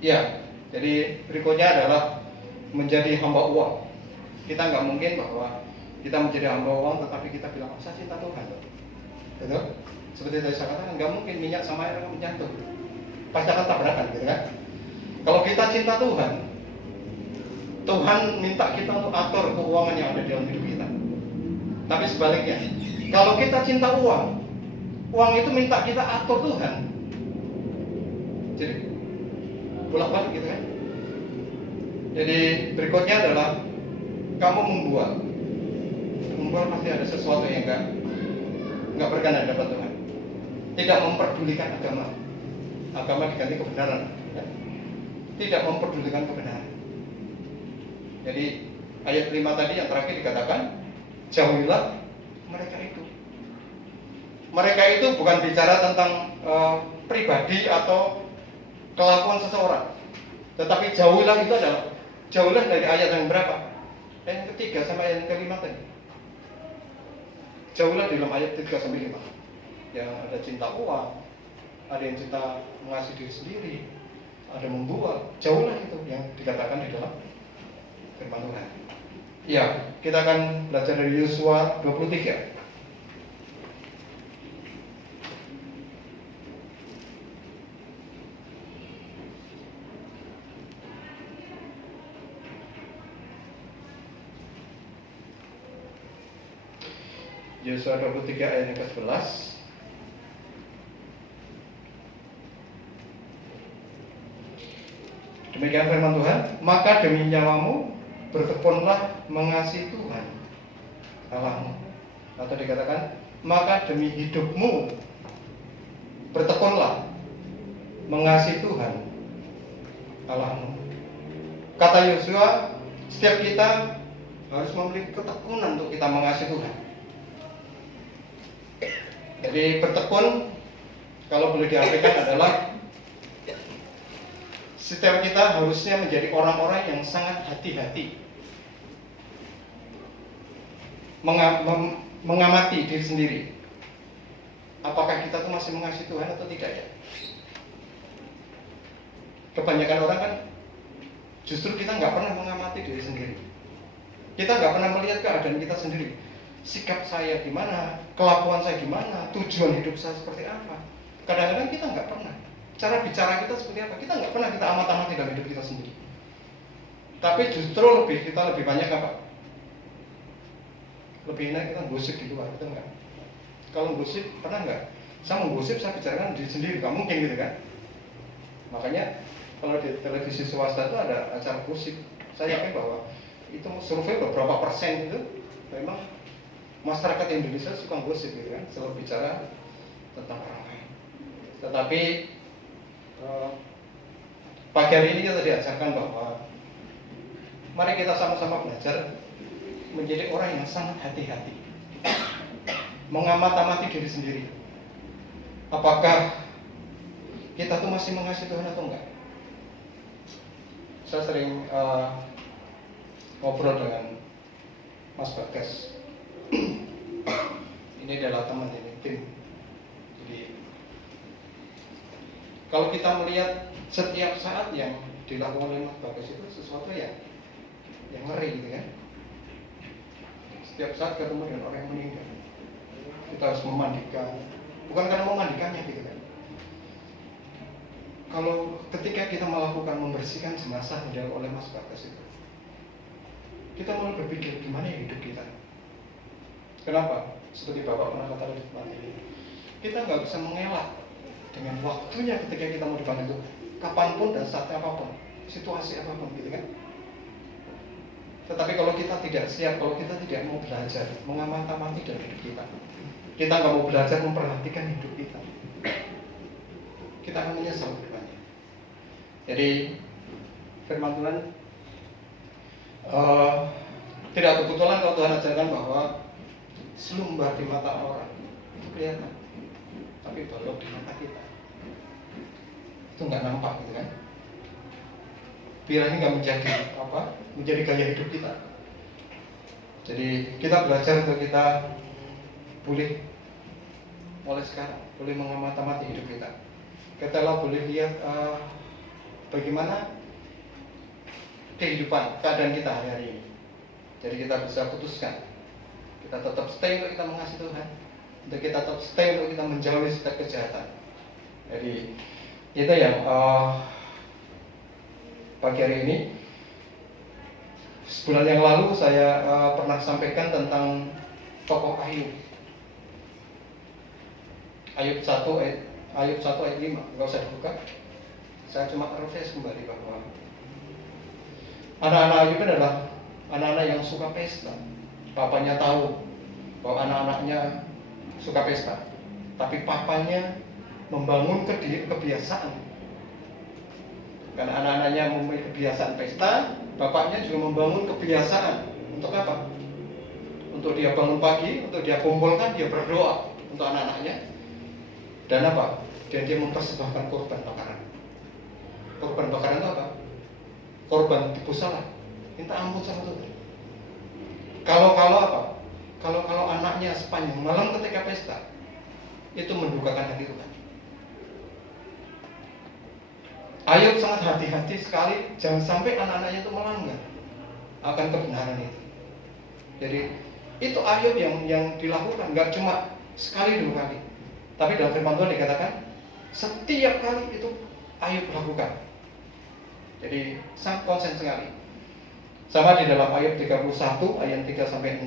Ya. Jadi berikutnya adalah menjadi hamba uang. Kita nggak mungkin bahwa kita menjadi hamba uang, tetapi kita bilang, saya cinta Tuhan. Betul? Seperti tadi saya katakan, nggak mungkin minyak sama air akan menyatu. Pasti akan tabrakan, gitu kan? Kalau kita cinta Tuhan, Tuhan minta kita untuk atur keuangan yang ada di dalam hidup kita. Tapi sebaliknya, kalau kita cinta uang, uang itu minta kita atur Tuhan. Jadi bolak-balik gitu kan. Jadi berikutnya adalah kamu membuat pasti ada sesuatu yang enggak berkenan dapat Tuhan. Tidak memperdulikan agama diganti kebenaran. Ya. Tidak memperdulikan kebenaran. Jadi ayat 5 tadi yang terakhir dikatakan, jauhilah mereka itu. Mereka itu bukan bicara tentang pribadi atau kelakuan seseorang, tetapi jauhilah itu adalah jauhilah dari ayat yang berapa? Yang ketiga sampai ayat yang kelima tadi. Jauhilah di dalam ayat 3 sampai 5. Yang ada cinta uang, ada yang cinta mengasihi diri sendiri, ada membual. Jauhilah itu yang dikatakan di dalam firman Tuhan. Ya, kita akan belajar dari Yosua 23. Yosua 23 ayat yang ke-11. Demikian firman Tuhan, maka demi nyawamu bertekunlah mengasihi Tuhan Allahmu. Atau dikatakan, maka demi hidupmu bertekunlah mengasihi Tuhan Allahmu. Kata Yosua, setiap kita harus memiliki ketekunan untuk kita mengasihi Tuhan. Jadi bertekun, kalau boleh diartikan adalah setiap kita harusnya menjadi orang-orang yang sangat hati-hati mengamati diri sendiri. Apakah kita tuh masih mengasihi Tuhan atau tidak ya? Kebanyakan orang kan justru kita nggak pernah mengamati diri sendiri. Kita nggak pernah melihat keadaan kita sendiri. Sikap saya gimana, kelakuan saya gimana, tujuan hidup saya seperti apa. Kadang-kadang kita nggak pernah. Cara bicara kita seperti apa, kita nggak pernah kita amat-amati dalam hidup kita sendiri. Tapi justru kita lebih banyak apa? Lebih enak kita gosip di luar, betul nggak? Kalau gosip, pernah nggak? Saya menggosip, saya bicarakan diri sendiri, nggak mungkin gitu kan? Makanya kalau di televisi swasta itu ada acara gosip. Saya yakin bahwa itu survei beberapa persen itu memang masyarakat Indonesia suka gosip gitu kan, selalu bicara tentang orang lain. Tetapi pagi hari ini kita diajarkan bahwa mari kita sama-sama belajar menjadi orang yang sangat hati-hati, mengamat-amati diri sendiri. Apakah kita tuh masih mengasihi Tuhan atau enggak? Saya sering ngobrol dengan Mas Bagas. Ini adalah teman ini, tim. Jadi kalau kita melihat setiap saat yang dilakukan oleh Mas Bagas itu sesuatu yang ngeri gitu kan. Setiap saat ketemu dengan orang yang meninggal, kita harus memandikan, bukan karena memandikannya gitu kan. Kalau ketika kita melakukan membersihkan jenazah yang dilakukan oleh Mas Bagas itu, kita mulai berpikir gimana ya hidup kita. Kenapa? Seperti Bapak pernah kata di tempat ini, kita nggak bisa mengelak dengan waktunya ketika kita mau dipanggil itu, kapanpun dan saat apapun, situasi apapun gitu kan. Tetapi kalau kita tidak siap, kalau kita tidak mau belajar mengamati dalam hidup kita nggak mau belajar memperhatikan hidup kita akan menyesal depannya. Jadi firman Tuhan tidak kebetulan kalau Tuhan ajarkan bahwa selumbar di mata orang itu kelihatan, tapi balok di mata kita itu nggak nampak gitu kan. Biar ini nggak menjadi gaya hidup kita. Jadi kita belajar untuk kita boleh mulai sekarang boleh mengamati hidup kita. Kita boleh lihat bagaimana kehidupan keadaan kita hari ini. Jadi kita bisa putuskan kita tetap stay untuk kita mengasihi Tuhan, untuk kita tetap stay untuk kita menjauhi setiap kejahatan. Jadi itu yang pagi hari ini. Sebulan yang lalu saya pernah sampaikan tentang tokoh Ayub. Ayub 1 ayat 5, nggak usah dibuka. Saya cuma refresh kembali bahwa anak-anak Ayub adalah anak-anak yang suka pesta. Papanya tahu bahwa anak-anaknya suka pesta, tapi papanya membangun kebiasaan. Karena anak-anaknya memiliki kebiasaan pesta, bapaknya juga membangun kebiasaan. Untuk apa? Untuk dia bangun pagi, untuk dia kumpulkan, dia berdoa untuk anak-anaknya. Dan apa? Dan dia mempersembahkan korban bakaran. Korban bakaran itu apa? Korban tipu salah, minta ampun sama Tuhan. Kalau apa? Kalau anaknya sepanjang malam ketika pesta, itu mendukakan hati Tuhan. Ayub sangat hati-hati sekali, jangan sampai anak-anaknya itu melanggar akan kebenaran itu. Jadi itu Ayub yang dilakukan, nggak cuma sekali 2 kali, tapi dalam firman Tuhan dikatakan setiap kali itu Ayub lakukan. Jadi sangat konsen sekali. Sama di dalam Ayub 31 ayat 3 sampai 6.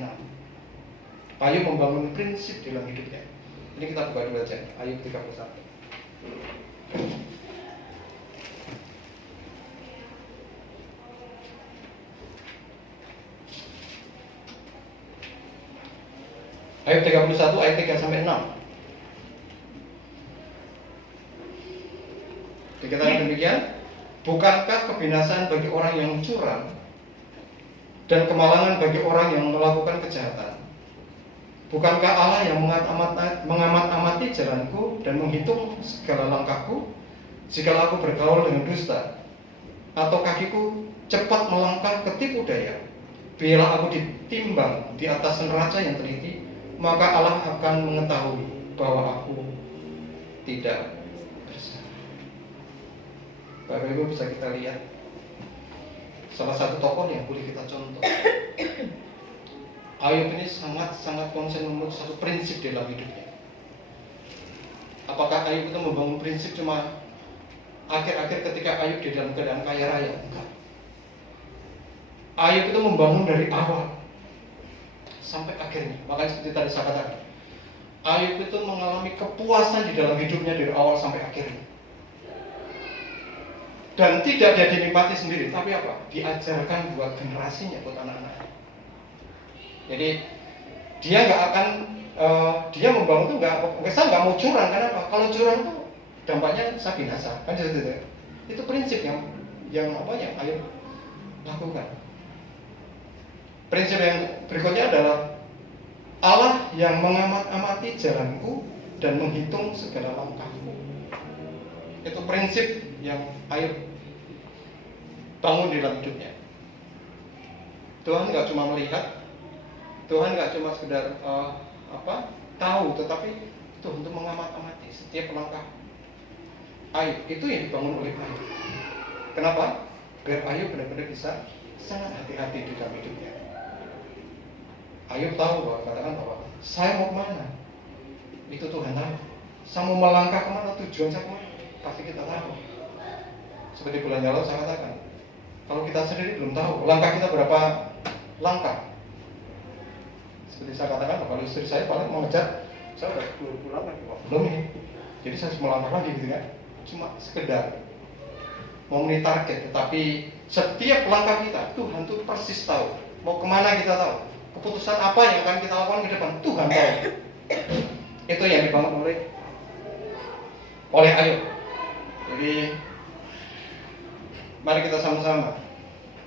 Ayub membangun prinsip dalam hidupnya. Ini kita buka dulu aja, Ayub 31. Ayub 31 ayat 3 sampai 6. Dikatakan demikian, Bukankah kebinasaan bagi orang yang curang dan kemalangan bagi orang yang melakukan kejahatan? Bukankah Allah yang mengamat-amati jalanku dan menghitung segala langkahku? Jikalau aku bergaul dengan dusta, atau kakiku cepat melangkah ke tipu daya, biarlah aku ditimbang di atas neraca yang teliti, maka Allah akan mengetahui bahwa aku tidak bersalah. Bapak Ibu, bisa kita lihat salah satu tokoh yang boleh kita contoh. Ayub ini sangat konsen membangun satu prinsip dalam hidupnya. Apakah Ayub itu membangun prinsip cuma akhir-akhir ketika Ayub di dalam keadaan kaya raya? Enggak. Ayub itu membangun dari awal sampai akhirnya. Makanya seperti tadi saya katakan, Ayub itu mengalami kepuasan di dalam hidupnya dari awal sampai akhirnya. Dan tidak dia dinikmati sendiri, tapi apa? Diajarkan buat generasinya, buat anak-anak. Jadi dia nggak akan dia membangun itu saya nggak mau curang. Kenapa? Kalau curang itu dampaknya saya binasa, kan seperti itu. Itu prinsip yang Ayub lakukan. Prinsip yang berikutnya adalah Allah yang mengamat-amati jalanku dan menghitung segala langkahku. Itu prinsip yang Ayub bangun di dalam hidupnya. Tuhan nggak cuma melihat, Tuhan nggak cuma sekedar tahu, tetapi itu untuk mengamat-amati setiap langkah Ayub. Itu yang dibangun oleh Ayub. Kenapa? Biar Ayub benar-benar bisa sangat hati-hati di dalam hidupnya. Ayub tahu bahwa saya mau kemana, itu Tuhan tahu. Saya mau melangkah kemana, tujuan saya kemana, pasti kita tahu. Seperti bulan lalu saya katakan, kalau kita sendiri belum tahu langkah kita berapa langkah. Seperti saya katakan, kalau istri saya paling mengejar, saya udah 2 bulan lagi, belum ini. Jadi saya harus melangkah lagi gitu kan. Cuma sekedar memenuhi target, tetapi setiap langkah kita Tuhan tuh persis tahu. Mau kemana kita tahu. Keputusan apa yang akan kita lakukan ke depan Tuhan tahu. Itu yang dibangun oleh Ayub. Jadi mari kita sama-sama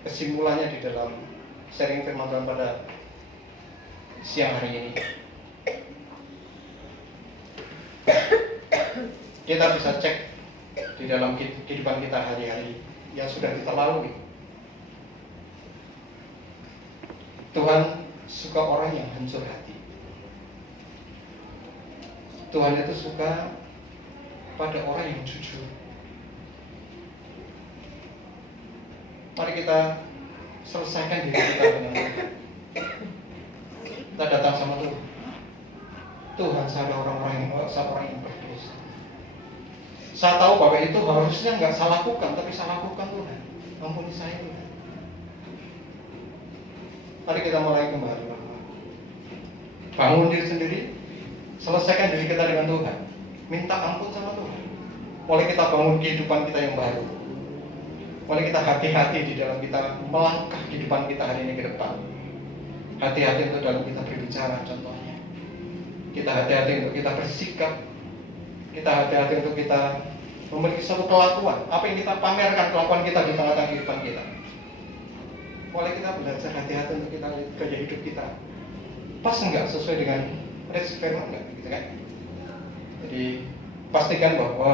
kesimpulannya di dalam sharing firman Tuhan pada siang hari ini. Kita bisa cek di dalam kehidupan kita hari-hari yang sudah kita lalui. Tuhan suka orang yang hancur hati. Tuhan itu suka pada orang yang jujur. Mari kita selesaikan diri kita dengan Tuhan. Kita datang sama Tuhan. Tuhan, saya ada orang yang berdosa. Saya tahu bahwa itu harusnya nggak saya lakukan, tapi saya lakukan Tuhan. Ampuni saya Tuhan. Mari kita mulai kembali. Bangun diri sendiri, selesaikan diri kita dengan Tuhan. Minta ampun sama Tuhan. Mulai kita bangun kehidupan kita yang baru. Mulai kita hati-hati di dalam kita melangkah kehidupan kita hari ini ke depan. Hati-hati untuk dalam kita berbicara contohnya. Kita hati-hati untuk kita bersikap. Kita hati-hati untuk kita memiliki suatu kelakuan. Apa yang kita pamerkan kelakuan kita di tengah-tengah kehidupan kita. Mulai kita belajar hati-hati untuk kita gaya hidup kita. Pas enggak sesuai dengan prinsip firman enggak gitu kan? Jadi pastikan bahwa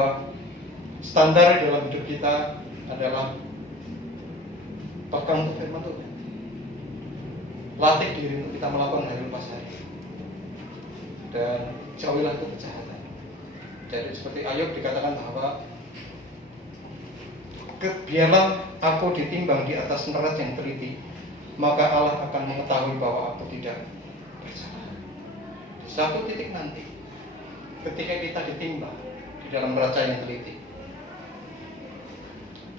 standar dalam hidup kita adalah pegang untuk firman Tuhan. Latih diri untuk kita melakukan hari lepas hari. Dan jauhilah itu kejahatan. Jadi seperti Ayub dikatakan bahwa biarlah aku ditimbang di atas neraca yang teliti, maka Allah akan mengetahui bahwa aku tidak bersalah. Di satu titik nanti, ketika kita ditimbang di dalam neraca yang teliti,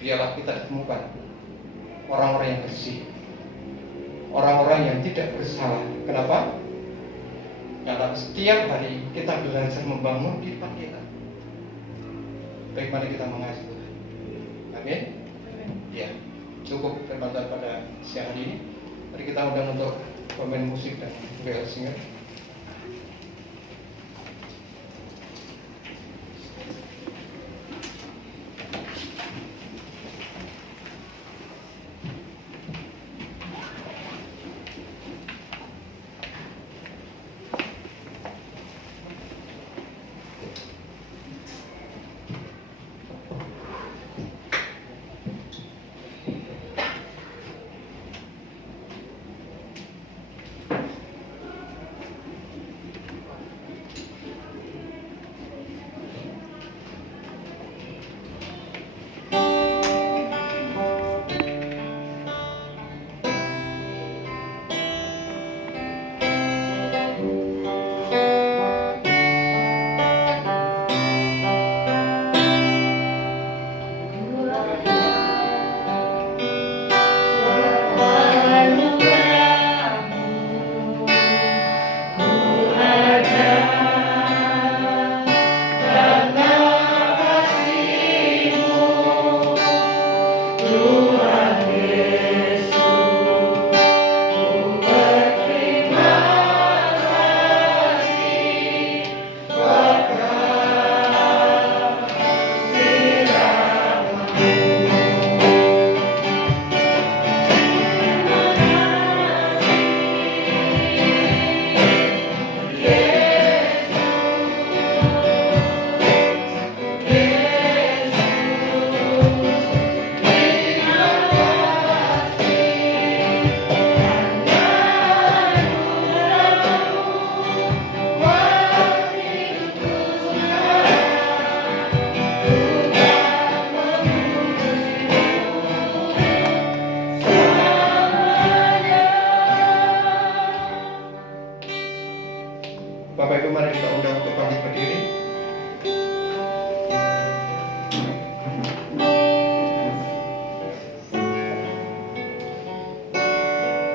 biarlah kita ditemukan orang-orang yang bersih, orang-orang yang tidak bersalah. Kenapa? Karena setiap hari kita belajar membangun kehidupan kita. Baik, mari kita mengasihi Tuhan. Amin. Ya, cukup firman Tuhan pada siang hari ini. Mari kita undang untuk pemain musik dan bel singer.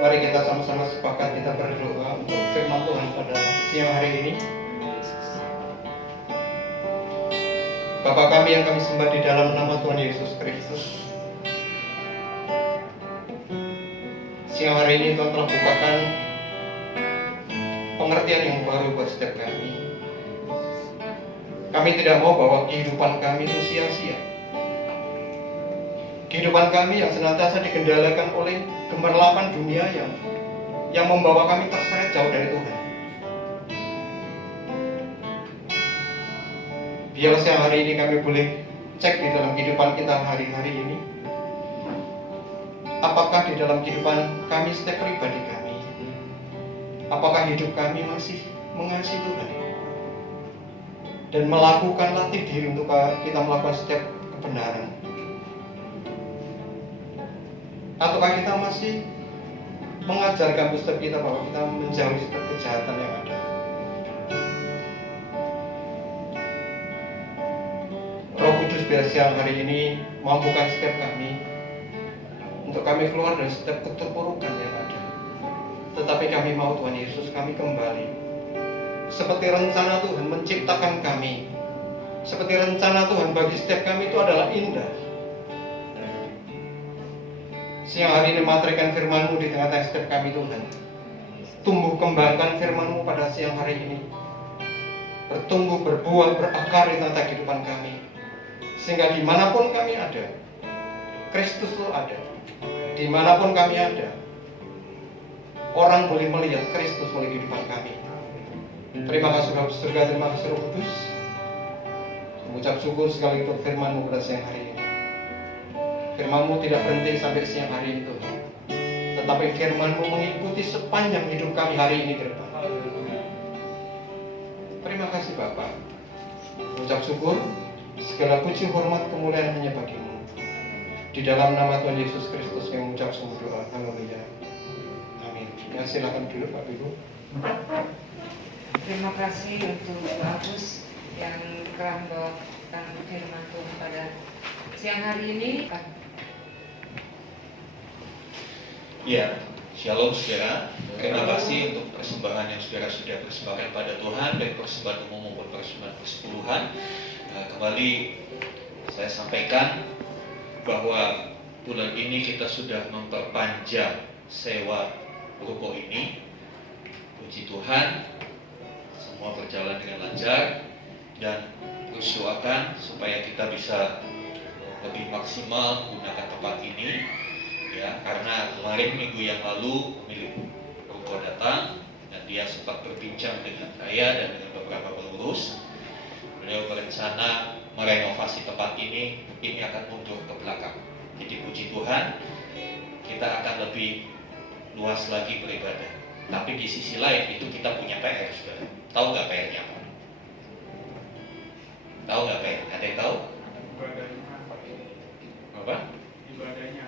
Mari kita sama-sama sepakat kita berdoa untuk firman Tuhan pada siang hari ini. Bapa kami yang kami sembah di dalam nama Tuhan Yesus Kristus, siang hari ini Tuhan telah bukakan pengertian yang baru buat setiap kami. Kami tidak mau bahwa kehidupan kami itu sia-sia. Kehidupan kami yang senantiasa dikendalikan oleh gemerlapan dunia yang membawa kami terseret jauh dari Tuhan. Biar siang hari ini kami boleh cek di dalam kehidupan kita hari-hari ini, apakah di dalam kehidupan kami setiap pribadi kami, apakah hidup kami masih mengasihi Tuhan dan melakukan latih diri untuk kita melakukan setiap kebenaran, ataukah kita masih mengajarkan setiap kita bahwa kita menjauhi setiap kejahatan yang ada. Roh Kudus biar siang hari ini mampukan setiap kami untuk kami keluar dari setiap keterpurukan yang ada. Tetapi kami mau Tuhan Yesus kami kembali seperti rencana Tuhan menciptakan kami. Seperti rencana Tuhan bagi setiap kami itu adalah indah. Siang hari ini matrikan firman-Mu di tengah-tengah setiap kami Tuhan. Tumbuh kembangkan firman-Mu pada siang hari ini. Bertumbuh, berbuah, berakar di tengah kehidupan kami. Sehingga dimanapun kami ada, Kristus itu ada. Dimanapun kami ada, orang boleh melihat Kristus melalui kehidupan kami. Terima kasih Bapak surga, terima kasih Roh Kudus. Mengucap syukur sekali untuk firman-Mu pada siang hari ini. Firman-Mu tidak berhenti sampai siang hari itu, tetapi firman-Mu mengikuti sepanjang hidup kami hari ini ke depan. Terima kasih Bapak. Mengucap syukur, segala puji, hormat, kemuliaan hanya bagi-Mu. Di dalam nama Tuhan Yesus Kristus yang mengucap semua doa. Haleluya. Amin. Ya, silakan dulu Pak Ibu. Terima kasih untuk Pak Agus yang telah membawakan firman Tuhan pada siang hari ini. Ya, shalom saudara. Terima kasih untuk persembahan yang saudara sudah persembahkan pada Tuhan, baik persembahan umum maupun persembahan persepuluhan. Kembali saya sampaikan bahwa bulan ini kita sudah memperpanjang sewa ruko ini. Puji Tuhan, semua berjalan dengan lancar dan terus doakan supaya kita bisa lebih maksimal menggunakan tempat ini. Ya, karena kemarin minggu yang lalu pemilik ruko datang dan dia sempat berbincang dengan saya dan dengan beberapa pengurus. Beliau berencana merenovasi tempat ini akan mundur ke belakang. Jadi puji Tuhan, kita akan lebih luas lagi beribadah. Tapi di sisi lain itu kita punya PR, saudara. Tahu nggak PR-nya apa? Tahu nggak PR? Ada yang tahu? Apa? Ibadahnya.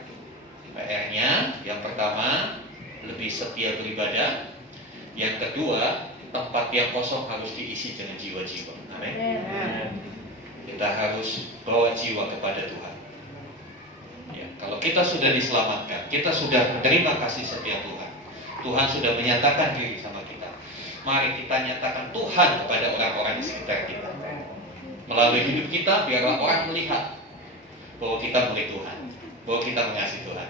PR-nya yang pertama lebih setia beribadah, yang kedua tempat yang kosong harus diisi dengan jiwa-jiwa. Amin. Kita harus bawa jiwa kepada Tuhan. Ya, kalau kita sudah diselamatkan, kita sudah menerima kasih setia Tuhan. Tuhan sudah menyatakan diri sama kita. Mari kita nyatakan Tuhan kepada orang-orang di sekitar kita. Melalui hidup kita, biarlah orang melihat bahwa kita milik Tuhan, bahwa kita mengasihi Tuhan.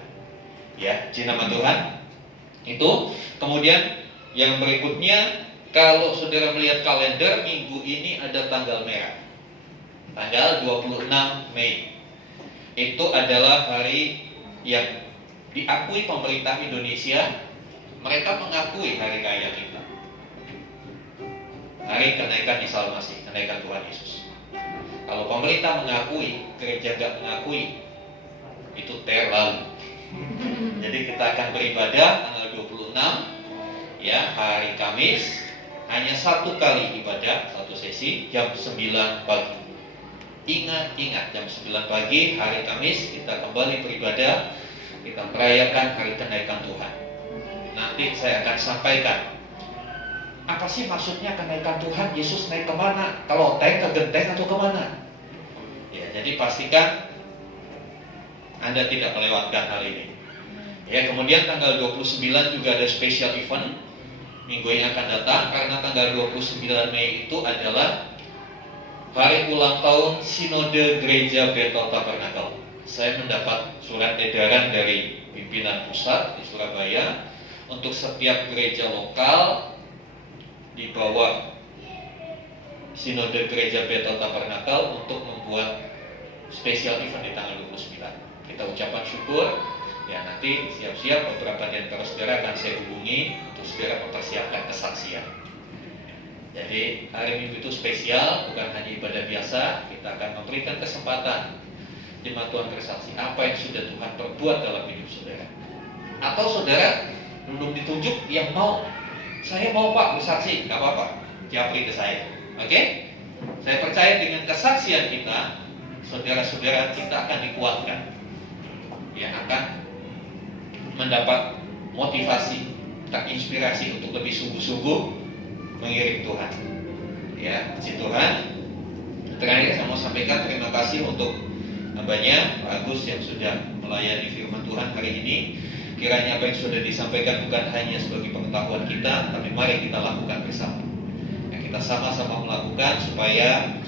Ya, puji nama Tuhan. Itu kemudian yang berikutnya, kalau saudara melihat kalender, minggu ini ada tanggal merah. Tanggal 26 Mei. Itu adalah hari yang diakui pemerintah Indonesia. Mereka mengakui hari kaya kita. Hari kenaikan Isa Al-Masih, kenaikan Tuhan Yesus. Kalau pemerintah mengakui, gereja gak mengakui, itu terlalu. Jadi kita akan beribadah tanggal 26 ya, hari Kamis. Hanya satu kali ibadah, satu sesi, jam 9 pagi. Ingat jam 9 pagi hari Kamis kita kembali beribadah. Kita merayakan hari kenaikan Tuhan. Nanti saya akan sampaikan apa sih maksudnya kenaikan Tuhan. Yesus naik kemana? Ke loteng, ke genteng, atau kemana? Ya, jadi pastikan Anda tidak melewatkan hal ini. Ya, kemudian tanggal 29 juga ada special event minggu yang akan datang, karena tanggal 29 Mei itu adalah hari ulang tahun Sinode Gereja Bethel Tabernakel. Saya mendapat surat edaran dari pimpinan pusat di Surabaya untuk setiap gereja lokal di bawah Sinode Gereja Bethel Tabernakel untuk membuat special event di tanggal 29. Kita ucapkan syukur. Ya, nanti siap-siap beberapa di antara saudara akan saya hubungi untuk saudara mempersiapkan kesaksian. Jadi hari Minggu itu spesial, bukan hanya ibadah biasa. Kita akan memberikan kesempatan jemaat Tuhan bersaksi apa yang sudah Tuhan perbuat dalam hidup saudara. Atau saudara belum ditunjuk yang mau, saya mau Pak bersaksi, nggak apa-apa, japri ke saya. Oke? Saya percaya dengan kesaksian kita, saudara-saudara kita akan dikuatkan, yang akan mendapat motivasi, terinspirasi untuk lebih sungguh-sungguh mengiring Tuhan. Ya, puji Tuhan. Terakhir saya mau sampaikan terima kasih untuk hambanya Pak Agus yang sudah melayani firman Tuhan hari ini. Kiranya apa yang sudah disampaikan bukan hanya sebagai pengetahuan kita, tapi mari kita lakukan bersama. Ya, kita sama-sama melakukan supaya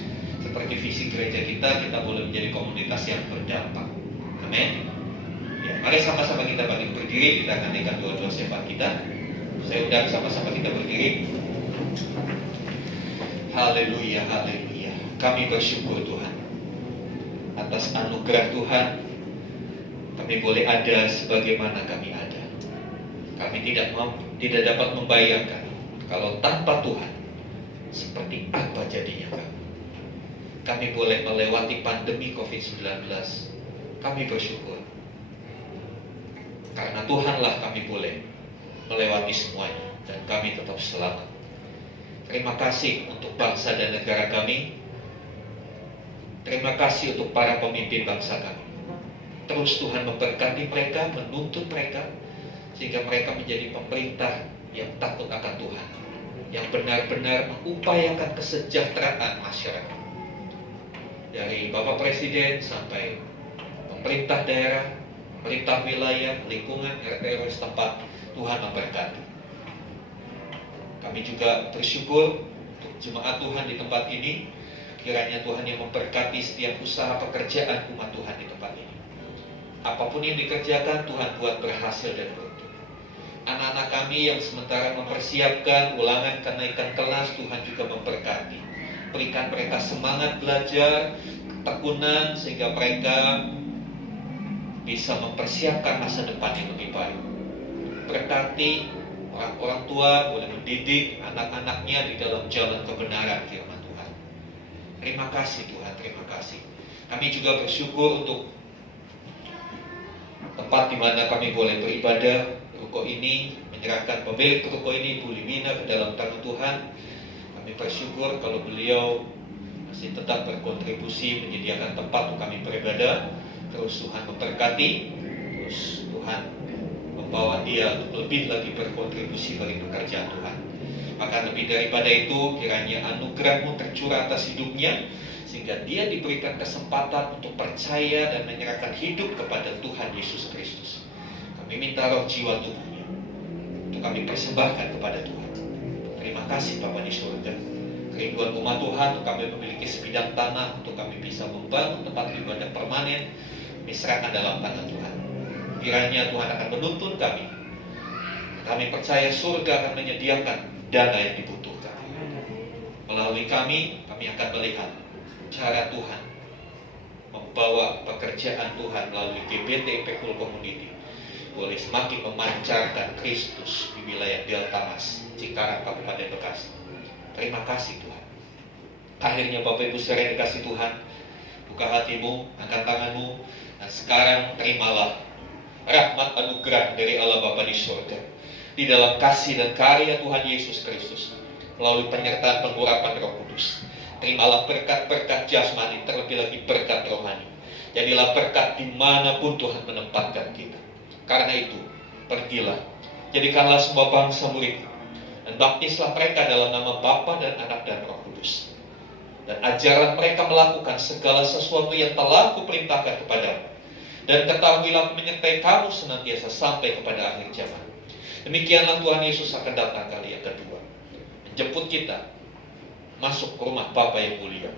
seperti visi gereja kita boleh menjadi komunitas yang berdampak. Amin. Ya, mari sama-sama kita bangkit berdiri, kita akan naikkan doa-doa syafaat kita. Saya undang sama-sama kita berdiri. Haleluya, haleluya. Kami bersyukur Tuhan atas anugerah Tuhan. Kami boleh ada sebagaimana kami ada. Kami tidak dapat membayangkan kalau tanpa Tuhan seperti apa jadinya kami. Kami boleh melewati pandemi COVID-19. Kami bersyukur karena Tuhanlah kami boleh melewati semuanya dan kami tetap selamat. Terima kasih untuk bangsa dan negara kami. Terima kasih untuk para pemimpin bangsa kami. Terus Tuhan memberkati mereka, menuntun mereka, sehingga mereka menjadi pemerintah yang takut akan Tuhan, yang benar-benar mengupayakan kesejahteraan masyarakat. Dari Bapak Presiden sampai pemerintah daerah, pemerintah wilayah, lingkungan, RT/RW setempat, Tuhan memberkati. Kami juga bersyukur untuk jemaat Tuhan di tempat ini. Kiranya Tuhan yang memberkati setiap usaha pekerjaan umat Tuhan di tempat ini. Apapun yang dikerjakan, Tuhan buat berhasil dan beruntung. Anak-anak kami yang sementara mempersiapkan ulangan kenaikan kelas, Tuhan juga memberkati. Berikan mereka semangat belajar, ketekunan, sehingga mereka bisa mempersiapkan masa depan yang lebih baik. Berkati orang tua boleh mendidik anak-anaknya di dalam jalan kebenaran firman Tuhan. Terima kasih Tuhan, terima kasih. Kami juga bersyukur untuk tempat di mana kami boleh beribadah, ruko ini, menyerahkan pemilik ruko ini, Ibu Limina, ke dalam tangan Tuhan. Kami bersyukur kalau beliau masih tetap berkontribusi menyediakan tempat untuk kami beribadah. Terus Tuhan memberkati, terus Tuhan membawa dia untuk lebih lagi berkontribusi bagi pekerjaan Tuhan. Maka lebih daripada itu, kiranya anugerah-Mu tercurah atas hidupnya, sehingga dia diberikan kesempatan untuk percaya dan menyerahkan hidup kepada Tuhan Yesus Kristus. Kami minta roh jiwa tubuhnya untuk kami persembahkan kepada Tuhan. Terima kasih Bapa di surga. Kerinduan umat Tuhan untuk kami memiliki sebidang tanah, untuk kami bisa membangun tempat ibadah permanen, diserahkan dalam tangan Tuhan. Kiranya Tuhan akan menuntun kami. Kami percaya surga akan menyediakan dana yang dibutuhkan. Melalui kami akan melihat cara Tuhan membawa pekerjaan Tuhan melalui GBT Pekul Community boleh semakin memancarkan Kristus di wilayah Delta Mas, Cikarang, Kabupaten Bekasi. Terima kasih Tuhan. Akhirnya Bapak Ibu saudara yang dikasih Tuhan, buka hatimu, angkat tanganmu, dan sekarang terimalah rahmat anugerah dari Allah Bapa di surga. Di dalam kasih dan karya Tuhan Yesus Kristus melalui penyertaan pengurapan Roh Kudus. Terimalah berkat-berkat jasmani, terlebih lagi berkat rohani. Jadilah berkat dimanapun Tuhan menempatkan kita. Karena itu, pergilah, jadikanlah semua bangsa murid, dan baptislah mereka dalam nama Bapa dan Anak dan Roh Kudus. Dan ajarlah mereka melakukan segala sesuatu yang telah Kuperintahkan kepadamu. Dan ketahuilah menyertai kamu senantiasa sampai kepada akhir zaman. Demikianlah Tuhan Yesus akan datang kali yang kedua, menjemput kita masuk ke rumah Bapa yang mulia,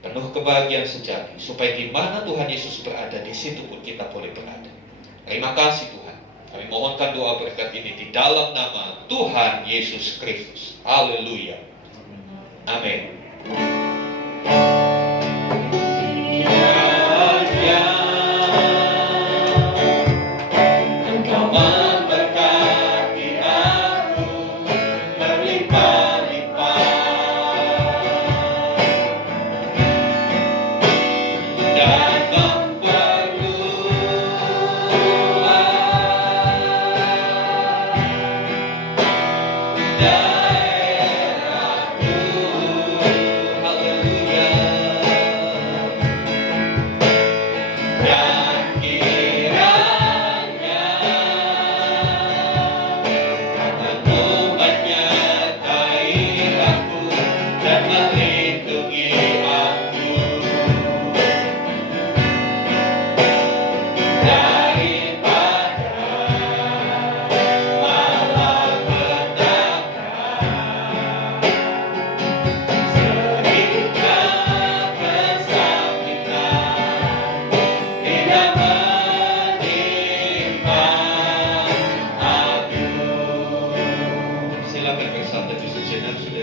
penuh kebahagiaan sejati, supaya di mana Tuhan Yesus berada, di situ pun kita boleh berada. Terima kasih Tuhan. Kami mohonkan doa berkat ini di dalam nama Tuhan Yesus Kristus. Haleluya. Amin.